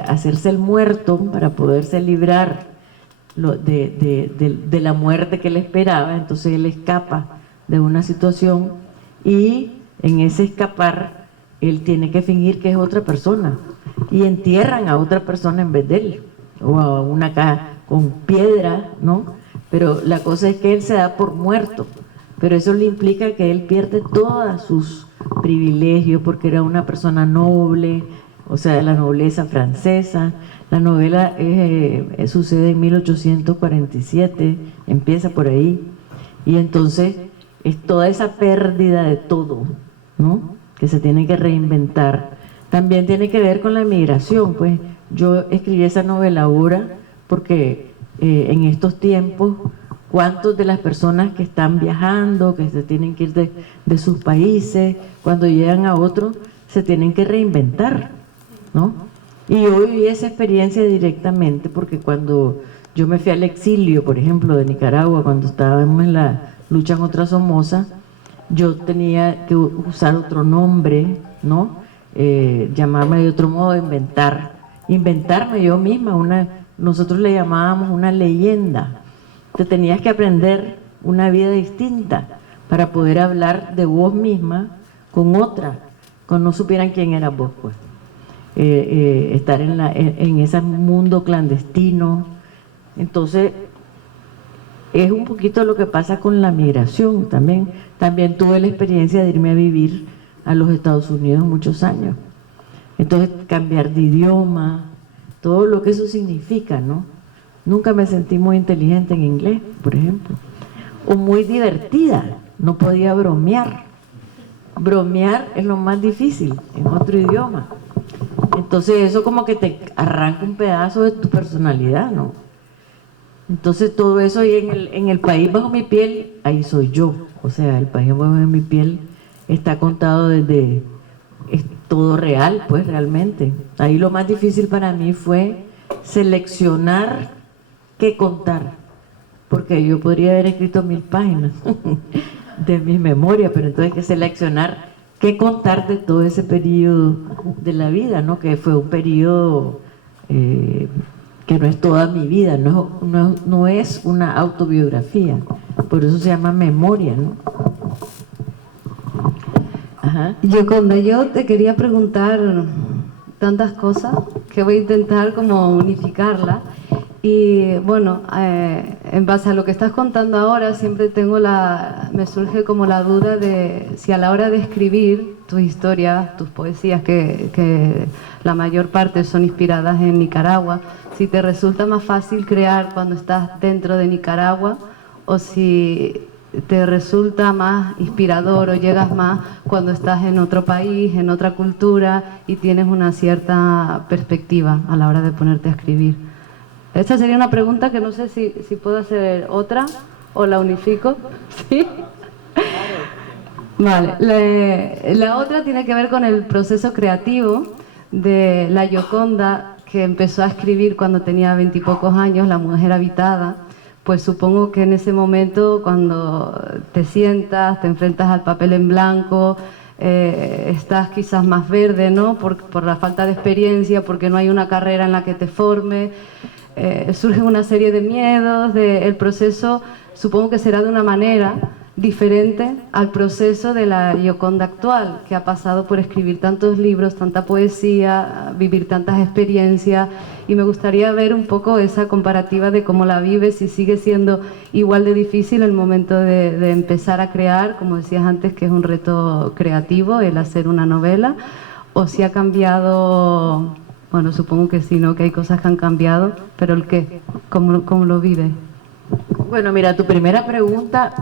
hacerse el muerto para poderse librar de la muerte que le esperaba. Entonces él escapa de una situación y en ese escapar él tiene que fingir que es otra persona y entierran a otra persona en vez de él, o a una caja con piedra, ¿no? Pero la cosa es que él se da por muerto, pero eso le implica que él pierde todos sus privilegios porque era una persona noble, o sea, de la nobleza francesa. La novela sucede en 1847, empieza por ahí, y entonces es toda esa pérdida de todo, ¿no? Que se tiene que reinventar. También tiene que ver con la migración, pues yo escribí esa novela ahora porque en estos tiempos, ¿cuántos de las personas que están viajando, que se tienen que ir de sus países, cuando llegan a otros, se tienen que reinventar, ¿no? Y yo viví esa experiencia directamente porque cuando yo me fui al exilio, por ejemplo, de Nicaragua, cuando estábamos en la lucha contra Somoza, yo tenía que usar otro nombre, ¿no? Llamarme de otro modo, inventarme yo misma, nosotros le llamábamos una leyenda. Te tenías que aprender una vida distinta para poder hablar de vos misma con otra, cuando no supieran quién eras vos, pues. Estar en ese mundo clandestino. Entonces es un poquito lo que pasa con la migración también. También tuve la experiencia de irme a vivir a los Estados Unidos muchos años. Entonces, cambiar de idioma, todo lo que eso significa, ¿no? Nunca me sentí muy inteligente en inglés, por ejemplo, o muy divertida, no podía bromear. Bromear es lo más difícil en otro idioma. Entonces eso como que te arranca un pedazo de tu personalidad, ¿no? Entonces todo eso ahí en el país bajo mi piel, ahí soy yo. O sea, el país bajo mi piel está contado desde... es todo real, pues realmente. Ahí lo más difícil para mí fue seleccionar qué contar, porque yo podría haber escrito 1000 páginas de mi memoria, pero entonces hay que seleccionar qué contar de todo ese periodo de la vida, ¿no? Que fue un periodo que no es toda mi vida, no es una autobiografía, por eso se llama memoria, ¿no? Ajá. Yoconda, yo te quería preguntar tantas cosas que voy a intentar como unificarlas. Y bueno, en base a lo que estás contando ahora, siempre me surge como la duda de si a la hora de escribir tus historias, tus poesías, que la mayor parte son inspiradas en Nicaragua, si te resulta más fácil crear cuando estás dentro de Nicaragua o si te resulta más inspirador o llegas más cuando estás en otro país, en otra cultura y tienes una cierta perspectiva a la hora de ponerte a escribir. Esta sería una pregunta que no sé si puedo hacer otra o la unifico. ¿Sí? Vale. La otra tiene que ver con el proceso creativo de la Yoconda, que empezó a escribir cuando tenía 20 y pocos años, La mujer habitada. Pues supongo que en ese momento, cuando te sientas, te enfrentas al papel en blanco, estás quizás más verde, ¿no? Por la falta de experiencia, porque no hay una carrera en la que te forme. Surgen una serie de miedos, el proceso supongo que será de una manera diferente al proceso de la Yoconda actual, que ha pasado por escribir tantos libros, tanta poesía, vivir tantas experiencias, y me gustaría ver un poco esa comparativa de cómo la vives, si sigue siendo igual de difícil el momento de empezar a crear, como decías antes, que es un reto creativo el hacer una novela, o si ha cambiado. Bueno, supongo que sí, ¿no? Que hay cosas que han cambiado, pero ¿el qué? ¿Cómo lo vive? Bueno, mira, tu primera pregunta,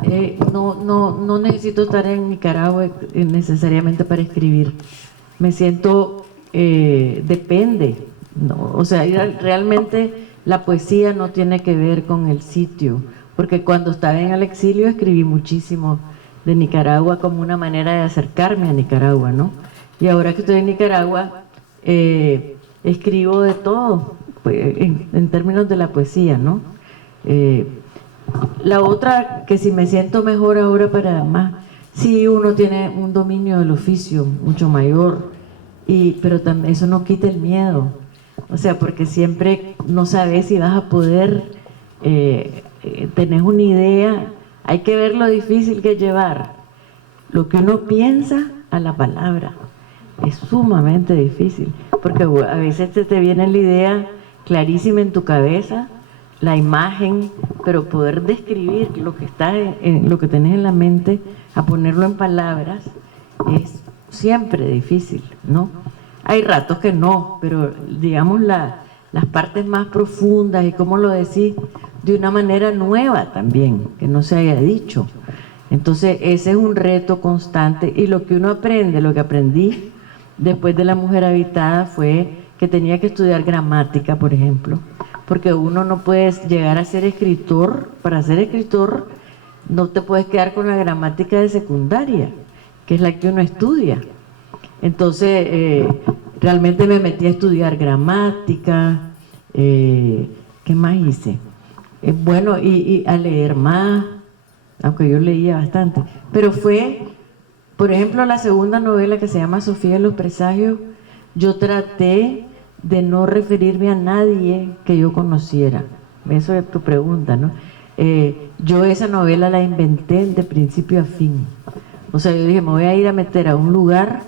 no necesito estar en Nicaragua necesariamente para escribir. Me siento, depende, ¿no? O sea, realmente la poesía no tiene que ver con el sitio, porque cuando estaba en el exilio escribí muchísimo de Nicaragua como una manera de acercarme a Nicaragua, ¿no? Y ahora que estoy en Nicaragua, escribo de todo, pues, en términos de la poesía, ¿no? La otra, que si me siento mejor ahora para más, sí, uno tiene un dominio del oficio mucho mayor, pero también eso no quita el miedo, o sea, porque siempre no sabes si vas a poder, tenés una idea, hay que ver lo difícil que es llevar lo que uno piensa a la palabra. Es sumamente difícil, porque a veces te viene la idea clarísima en tu cabeza, la imagen, pero poder describir lo que está lo que tenés en la mente, a ponerlo en palabras, es siempre difícil, ¿no? Hay ratos que no, pero digamos las partes más profundas y cómo lo decís de una manera nueva también, que no se haya dicho. Entonces ese es un reto constante, y lo que uno aprende, lo que aprendí después de La mujer habitada fue que tenía que estudiar gramática, por ejemplo, porque uno no puede llegar a ser escritor. Para ser escritor no te puedes quedar con la gramática de secundaria, que es la que uno estudia. Entonces realmente me metí a estudiar gramática, ¿qué más hice? Bueno, y a leer más, aunque yo leía bastante, pero fue, por ejemplo, la segunda novela, que se llama Sofía de los presagios, yo traté de no referirme a nadie que yo conociera. Eso es tu pregunta, ¿no? Yo esa novela la inventé de principio a fin. O sea, yo dije, me voy a ir a meter a un lugar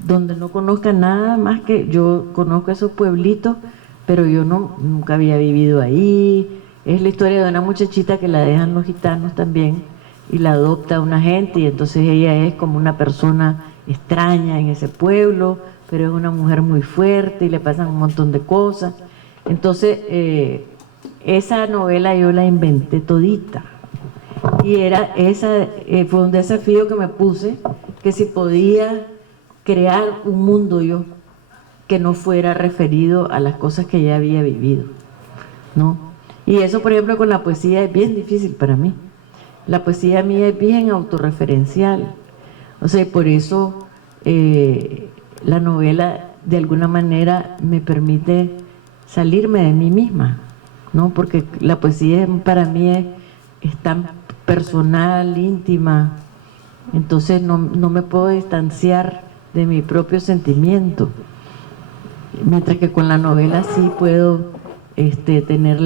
donde no conozca nada más, que yo conozco esos pueblitos, pero yo nunca había vivido ahí, es la historia de una muchachita que la dejan los gitanos también y la adopta una gente, y entonces ella es como una persona extraña en ese pueblo, pero es una mujer muy fuerte y le pasan un montón de cosas. Entonces, esa novela yo la inventé todita. Y fue un desafío que me puse, que si podía crear un mundo yo que no fuera referido a las cosas que ya había vivido, ¿no? Y eso, por ejemplo, con la poesía es bien difícil para mí. La poesía mía es bien autorreferencial. O sea, por eso la novela de alguna manera me permite salirme de mí misma, ¿no? Porque la poesía para mí es tan personal, íntima, entonces no me puedo distanciar de mi propio sentimiento, mientras que con la novela sí puedo tener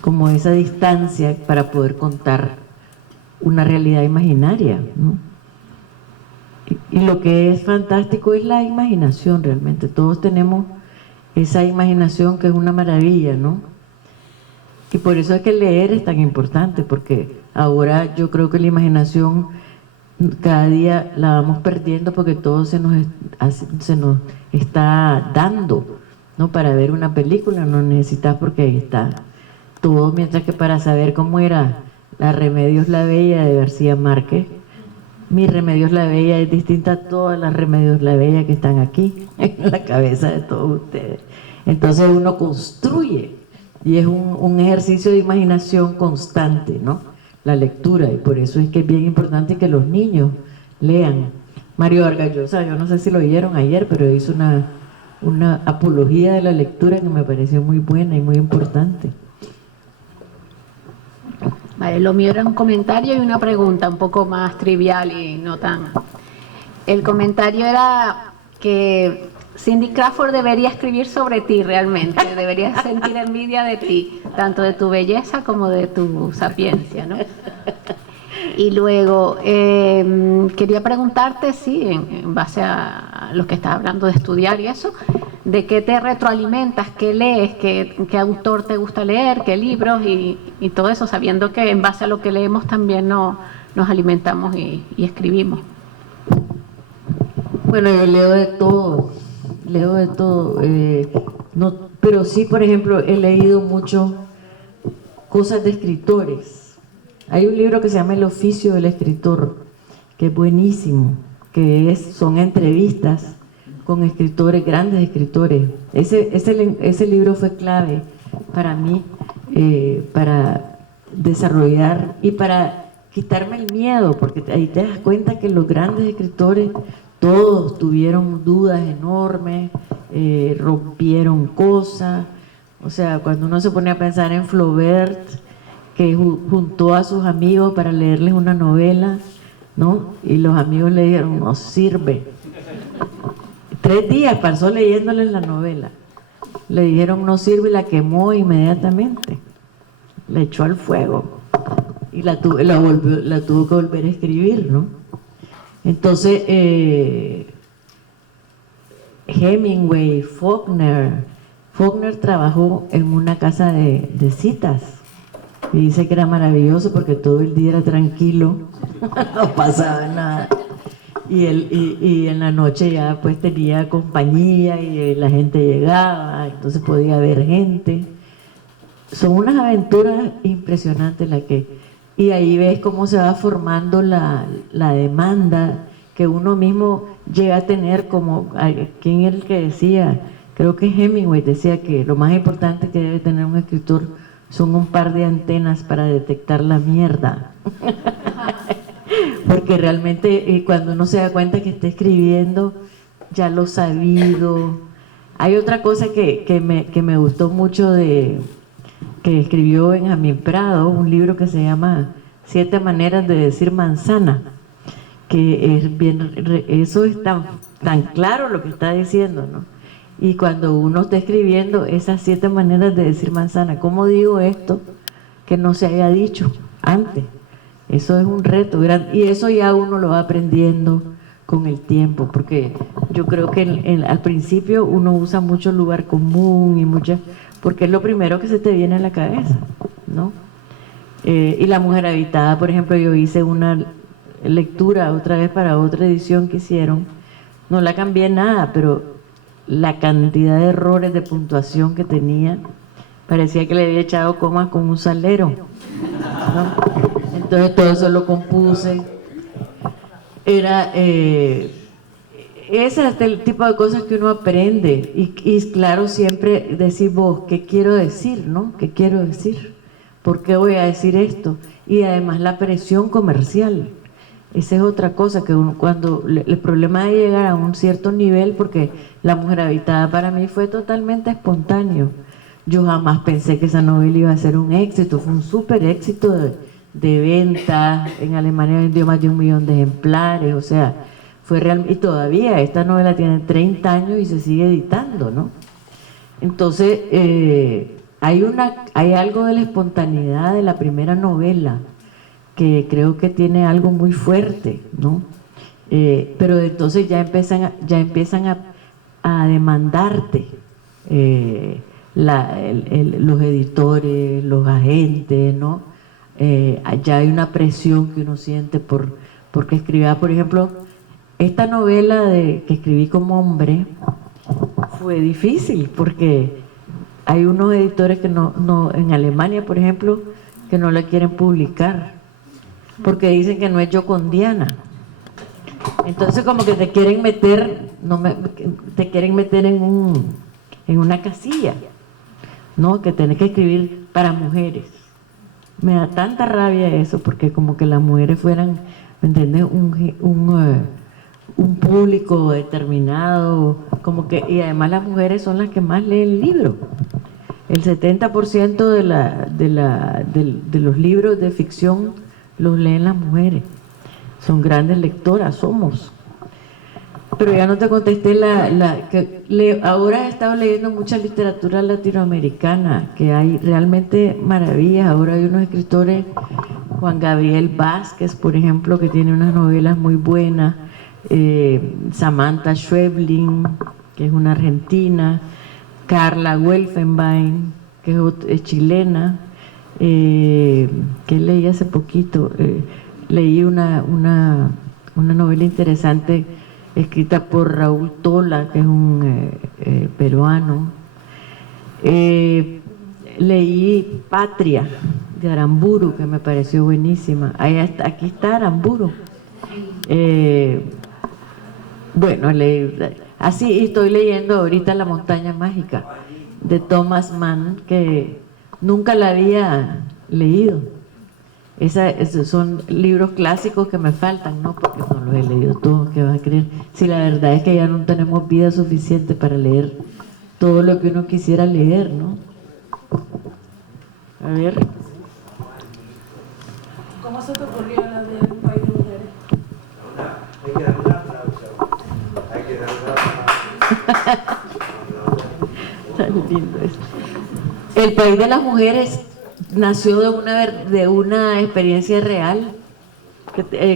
como esa distancia para poder contar una realidad imaginaria, ¿no? Y lo que es fantástico es la imaginación realmente. Todos tenemos esa imaginación que es una maravilla, ¿no? Y por eso es que leer es tan importante, porque ahora yo creo que la imaginación cada día la vamos perdiendo porque todo se nos está dando, ¿no? Para ver una película no necesitas, porque ahí está todo, mientras que para saber cómo era la Remedios la Bella de García Márquez, mi Remedios la Bella es distinta a todas las Remedios la Bella que están aquí en la cabeza de todos ustedes. Entonces uno construye, y es un ejercicio de imaginación constante, ¿no? La lectura, y por eso es que es bien importante que los niños lean. Mario Vargas Llosa, yo no sé si lo oyeron ayer, pero hizo una apología de la lectura que me pareció muy buena y muy importante. Vale, lo mío era un comentario y una pregunta un poco más trivial y no tan... El comentario era que Cindy Crawford debería escribir sobre ti realmente, deberías sentir envidia de ti, tanto de tu belleza como de tu sapiencia, ¿no? Y luego, quería preguntarte, sí, en base a lo que estás hablando de estudiar y eso, ¿de qué te retroalimentas? ¿Qué lees? ¿Qué autor te gusta leer? ¿Qué libros? Y todo eso, sabiendo que en base a lo que leemos también nos alimentamos y escribimos. Bueno, yo leo de todo, no, pero sí, por ejemplo, he leído mucho cosas de escritores. Hay un libro que se llama El oficio del escritor, que es buenísimo, que son entrevistas con escritores, grandes escritores. Ese libro fue clave para mí, para desarrollar y para quitarme el miedo, porque ahí te das cuenta que los grandes escritores todos tuvieron dudas enormes, rompieron cosas. O sea, cuando uno se pone a pensar en Flaubert, que juntó a sus amigos para leerles una novela, ¿no? Y los amigos le dijeron, no sirve. 3 días pasó leyéndoles la novela. Le dijeron, no sirve, y la quemó inmediatamente. La echó al fuego. Y la tuvo que volver a escribir, ¿no? Entonces, Hemingway, Faulkner trabajó en una casa de citas y dice que era maravilloso porque todo el día era tranquilo, no pasaba nada, y en la noche ya pues tenía compañía y la gente llegaba, entonces podía ver gente. Son unas aventuras impresionantes y ahí ves cómo se va formando la demanda que uno mismo llega a tener, como ¿quién era el que decía? Creo que Hemingway decía que lo más importante que debe tener un escritor son un par de antenas para detectar la mierda. Porque realmente cuando uno se da cuenta que está escribiendo, ya lo sabido. Hay otra cosa que me gustó mucho que escribió Benjamín Prado, un libro que se llama 7 maneras de decir manzana, que es bien, eso es tan claro lo que está diciendo, ¿no? Y cuando uno está escribiendo esas 7 maneras de decir manzana, ¿cómo digo esto que no se haya dicho antes? Eso es un reto grande, y eso ya uno lo va aprendiendo con el tiempo, porque yo creo que al principio uno usa mucho lugar común y muchas porque es lo primero que se te viene a la cabeza, ¿no? Y La Mujer Habitada, por ejemplo, yo hice una lectura otra vez para otra edición que hicieron, no la cambié nada, pero la cantidad de errores de puntuación que tenía, parecía que le había echado comas con un salero, ¿no? Entonces todo eso lo compuse. Era ese es el tipo de cosas que uno aprende y claro, siempre decís vos, ¿qué quiero decir, no? ¿Qué quiero decir? ¿Por qué voy a decir esto? Y además la presión comercial. Esa es otra cosa, que uno, cuando el problema de llegar a un cierto nivel, porque La Mujer Habitada para mí fue totalmente espontáneo. Yo jamás pensé que esa novela iba a ser un éxito, fue un súper éxito de venta. En Alemania vendió más de 1 millón de ejemplares, o sea, fue real. Y todavía esta novela tiene 30 años y se sigue editando, ¿no? Entonces, hay algo de la espontaneidad de la primera novela que creo que tiene algo muy fuerte, ¿no? Pero entonces ya empiezan a demandarte los editores, los agentes, ¿no? Ya hay una presión que uno siente porque escribía, por ejemplo, esta novela que escribí como hombre fue difícil porque hay unos editores que no en Alemania, por ejemplo, que no la quieren publicar porque dicen que no es yocondiana. Entonces como que te quieren meter en una casilla, ¿no? Que tenés que escribir para mujeres. Me da tanta rabia eso, porque como que las mujeres fueran, ¿me entiendes? Un público determinado, como que, y además las mujeres son las que más leen el libro. El 70% de los libros de ficción los leen las mujeres. Son grandes lectoras, somos. Pero ya no te contesté ahora he estado leyendo mucha literatura latinoamericana, que hay realmente maravillas. Ahora hay unos escritores, Juan Gabriel Vázquez, por ejemplo, que tiene unas novelas muy buenas, Samantha Schweblin, que es una argentina, Carla Welfenbein, que es chilena, que leí hace poquito, leí una novela interesante escrita por Raúl Tola, que es un peruano. Leí Patria de Aramburu, que me pareció buenísima. Aquí está Aramburu. Bueno, así estoy leyendo ahorita La Montaña Mágica de Thomas Mann, que nunca la había leído. Esos son libros clásicos que me faltan, ¿no? Porque no los he leído todos, ¿qué vas a creer? Si la verdad es que ya no tenemos vida suficiente para leer todo lo que uno quisiera leer, ¿no? A ver. ¿Cómo se te ocurrió la de Un País de Mujeres? Hay que dar un aplauso. Hay que dar un aplauso. Tan lindo es. El País de las Mujeres nació de una experiencia real.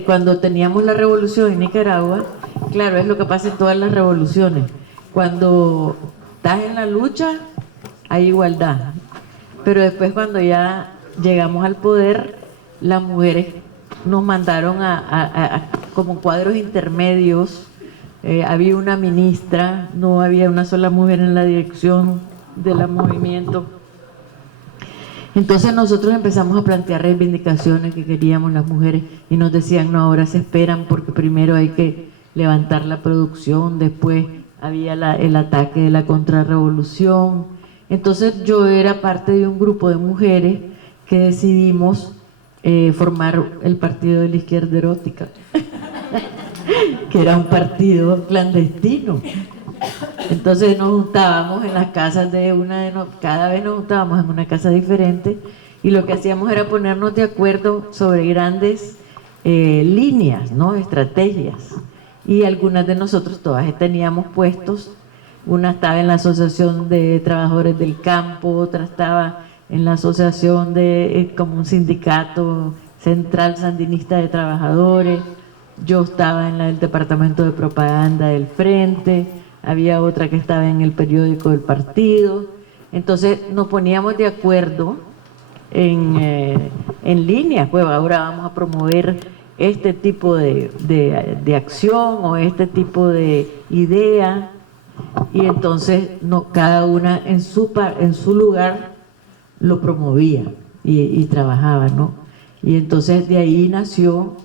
Cuando teníamos la revolución en Nicaragua, claro, es lo que pasa en todas las revoluciones. Cuando estás en la lucha, hay igualdad. Pero después, cuando ya llegamos al poder, las mujeres nos mandaron como cuadros intermedios. Había una ministra, no había una sola mujer en la dirección del movimiento. Entonces nosotros empezamos a plantear reivindicaciones que queríamos las mujeres y nos decían, no, ahora se esperan porque primero hay que levantar la producción, después había el ataque de la contrarrevolución. Entonces yo era parte de un grupo de mujeres que decidimos formar el Partido de la Izquierda Erótica, que era un partido clandestino. Entonces nos juntábamos en las casas cada vez nos juntábamos en una casa diferente y lo que hacíamos era ponernos de acuerdo sobre grandes líneas, ¿no? Estrategias. Y algunas de nosotros todas teníamos puestos. Una estaba en la Asociación de Trabajadores del Campo, otra estaba en la Asociación como un sindicato central sandinista de trabajadores. Yo estaba en el Departamento de Propaganda del Frente. Había otra que estaba en el periódico del partido. Entonces nos poníamos de acuerdo en línea, pues ahora vamos a promover este tipo de acción o este tipo de idea, y entonces cada una en su lugar lo promovía y trabajaba, ¿no? Y entonces de ahí nació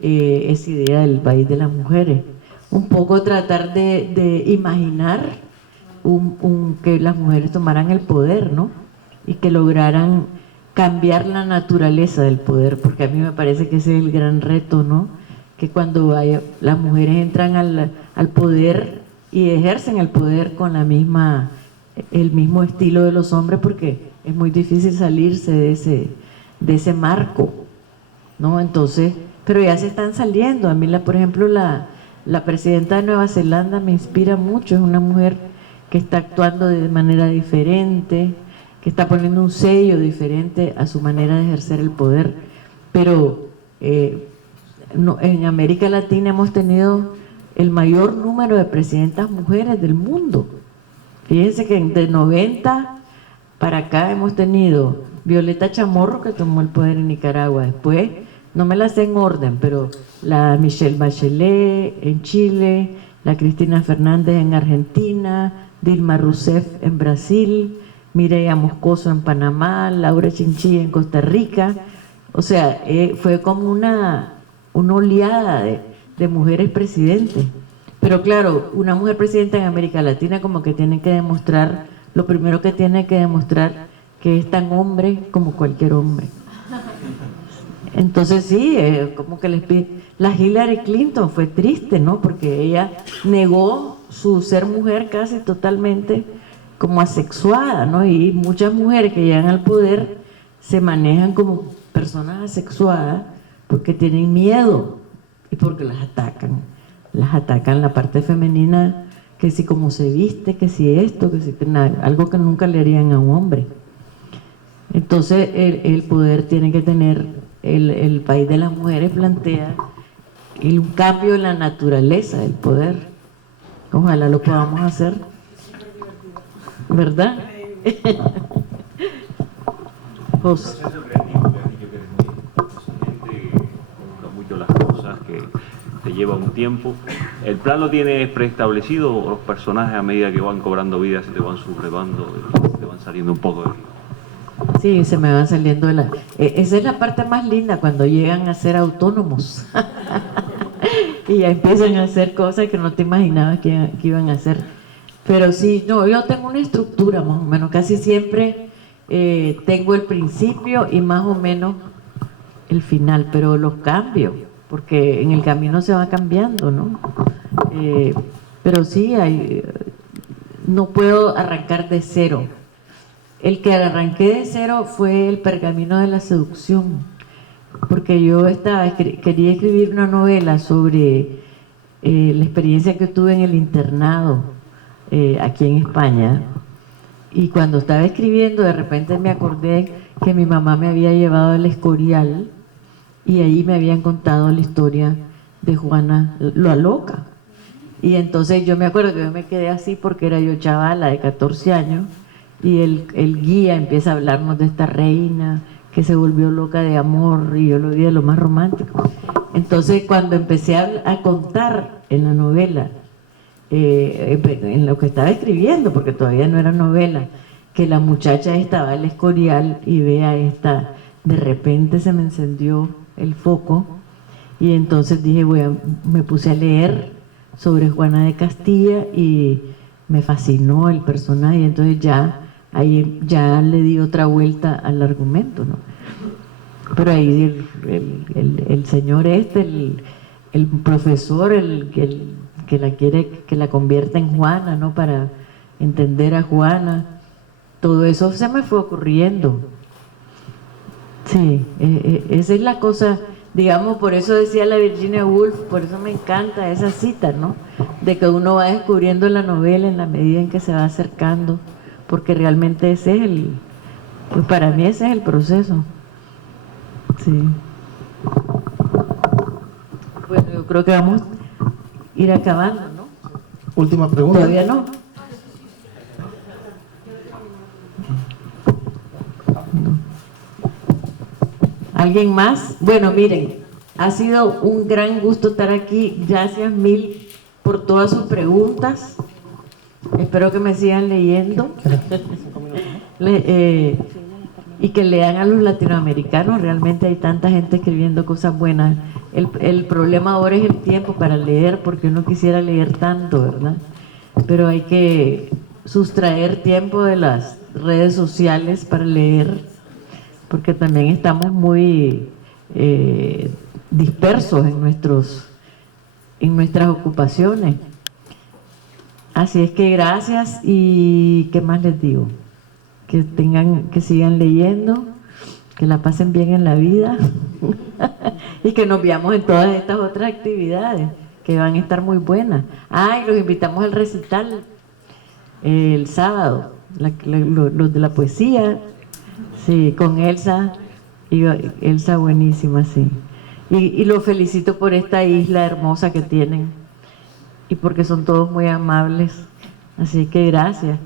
esa idea del país de las mujeres, un poco tratar de imaginar que las mujeres tomaran el poder, ¿no? Y que lograran cambiar la naturaleza del poder, porque a mí me parece que ese es el gran reto, ¿no? Que cuando las mujeres entran al poder y ejercen el poder con el mismo estilo de los hombres, porque es muy difícil salirse de ese marco, ¿no? Entonces, pero ya se están saliendo. A mí, por ejemplo, la presidenta de Nueva Zelanda me inspira mucho, es una mujer que está actuando de manera diferente, que está poniendo un sello diferente a su manera de ejercer el poder. Pero en América Latina hemos tenido el mayor número de presidentas mujeres del mundo. Fíjense que de 90 para acá hemos tenido Violeta Chamorro, que tomó el poder en Nicaragua. Después, no me las sé en orden, pero la Michelle Bachelet en Chile, la Cristina Fernández en Argentina, Dilma Rousseff en Brasil, Mireya Moscoso en Panamá, Laura Chinchilla en Costa Rica. O sea, fue como una oleada de mujeres presidentes. Pero claro, una mujer presidenta en América Latina como que tiene que demostrar, lo primero que tiene que demostrar que es tan hombre como cualquier hombre. Entonces sí, como que la Hillary Clinton fue triste, ¿no? Porque ella negó su ser mujer casi totalmente como asexuada, ¿no? Y muchas mujeres que llegan al poder se manejan como personas asexuadas porque tienen miedo y porque las atacan la parte femenina, que si como se viste, que si esto, que si algo que nunca le harían a un hombre. Entonces el poder tiene que tener, el país de las mujeres plantea un cambio en la naturaleza del poder. Ojalá lo podamos hacer, ¿verdad? José. El proceso creativo, que has dicho que eres muy exigente, que busca mucho las cosas, que te lleva un tiempo. ¿El plan lo tienes preestablecido o los personajes a medida que van cobrando vida se te van sublevando y te van saliendo un poco de... Sí, se me van saliendo esa es la parte más linda, cuando llegan a ser autónomos y ya empiezan a hacer cosas que no te imaginabas que iban a hacer. Pero sí, no, yo tengo una estructura más o menos, casi siempre tengo el principio y más o menos el final, pero los cambio, porque en el camino se va cambiando, ¿no? Pero sí, no puedo arrancar de cero. El que arranqué de cero fue El pergamino de la seducción, porque yo quería escribir una novela sobre la experiencia que tuve en el internado aquí en España, y cuando estaba escribiendo de repente me acordé que mi mamá me había llevado al Escorial y ahí me habían contado la historia de Juana la Loca, y entonces yo me acuerdo que yo me quedé así porque era yo chavala de 14 años. Y el guía empieza a hablarnos de esta reina que se volvió loca de amor, y yo lo vi de lo más romántico. Entonces cuando empecé a contar en la novela, en lo que estaba escribiendo, porque todavía no era novela, que la muchacha estaba al Escorial y vea esta, de repente se me encendió el foco, y entonces dije, me puse a leer sobre Juana de Castilla y me fascinó el personaje, y entonces ahí ya le di otra vuelta al argumento, ¿no? Pero ahí el señor el profesor, que la quiere, que la convierta en Juana, ¿no? Para entender a Juana, todo eso se me fue ocurriendo. Sí, esa es la cosa, digamos, por eso decía la Virginia Woolf, por eso me encanta esa cita, ¿no? De que uno va descubriendo la novela en la medida en que se va acercando, porque realmente ese es pues para mí ese es el proceso. Sí. Bueno, yo creo que vamos a ir acabando, ¿no? Última pregunta. Todavía no. ¿Alguien más? Bueno, miren, ha sido un gran gusto estar aquí. Gracias mil por todas sus preguntas. Espero que me sigan leyendo. Y que lean a los latinoamericanos. Realmente hay tanta gente escribiendo cosas buenas. El problema ahora es el tiempo para leer, porque uno quisiera leer tanto, ¿verdad? Pero hay que sustraer tiempo de las redes sociales para leer, porque también estamos muy dispersos en nuestras ocupaciones. Así es que gracias, y ¿qué más les digo? Que sigan leyendo, que la pasen bien en la vida y que nos veamos en todas estas otras actividades que van a estar muy buenas. Y los invitamos al recital el sábado, los de la poesía, sí, con Elsa, y Elsa buenísima, sí. Y los felicito por esta isla hermosa que tienen y porque son todos muy amables, así que gracias.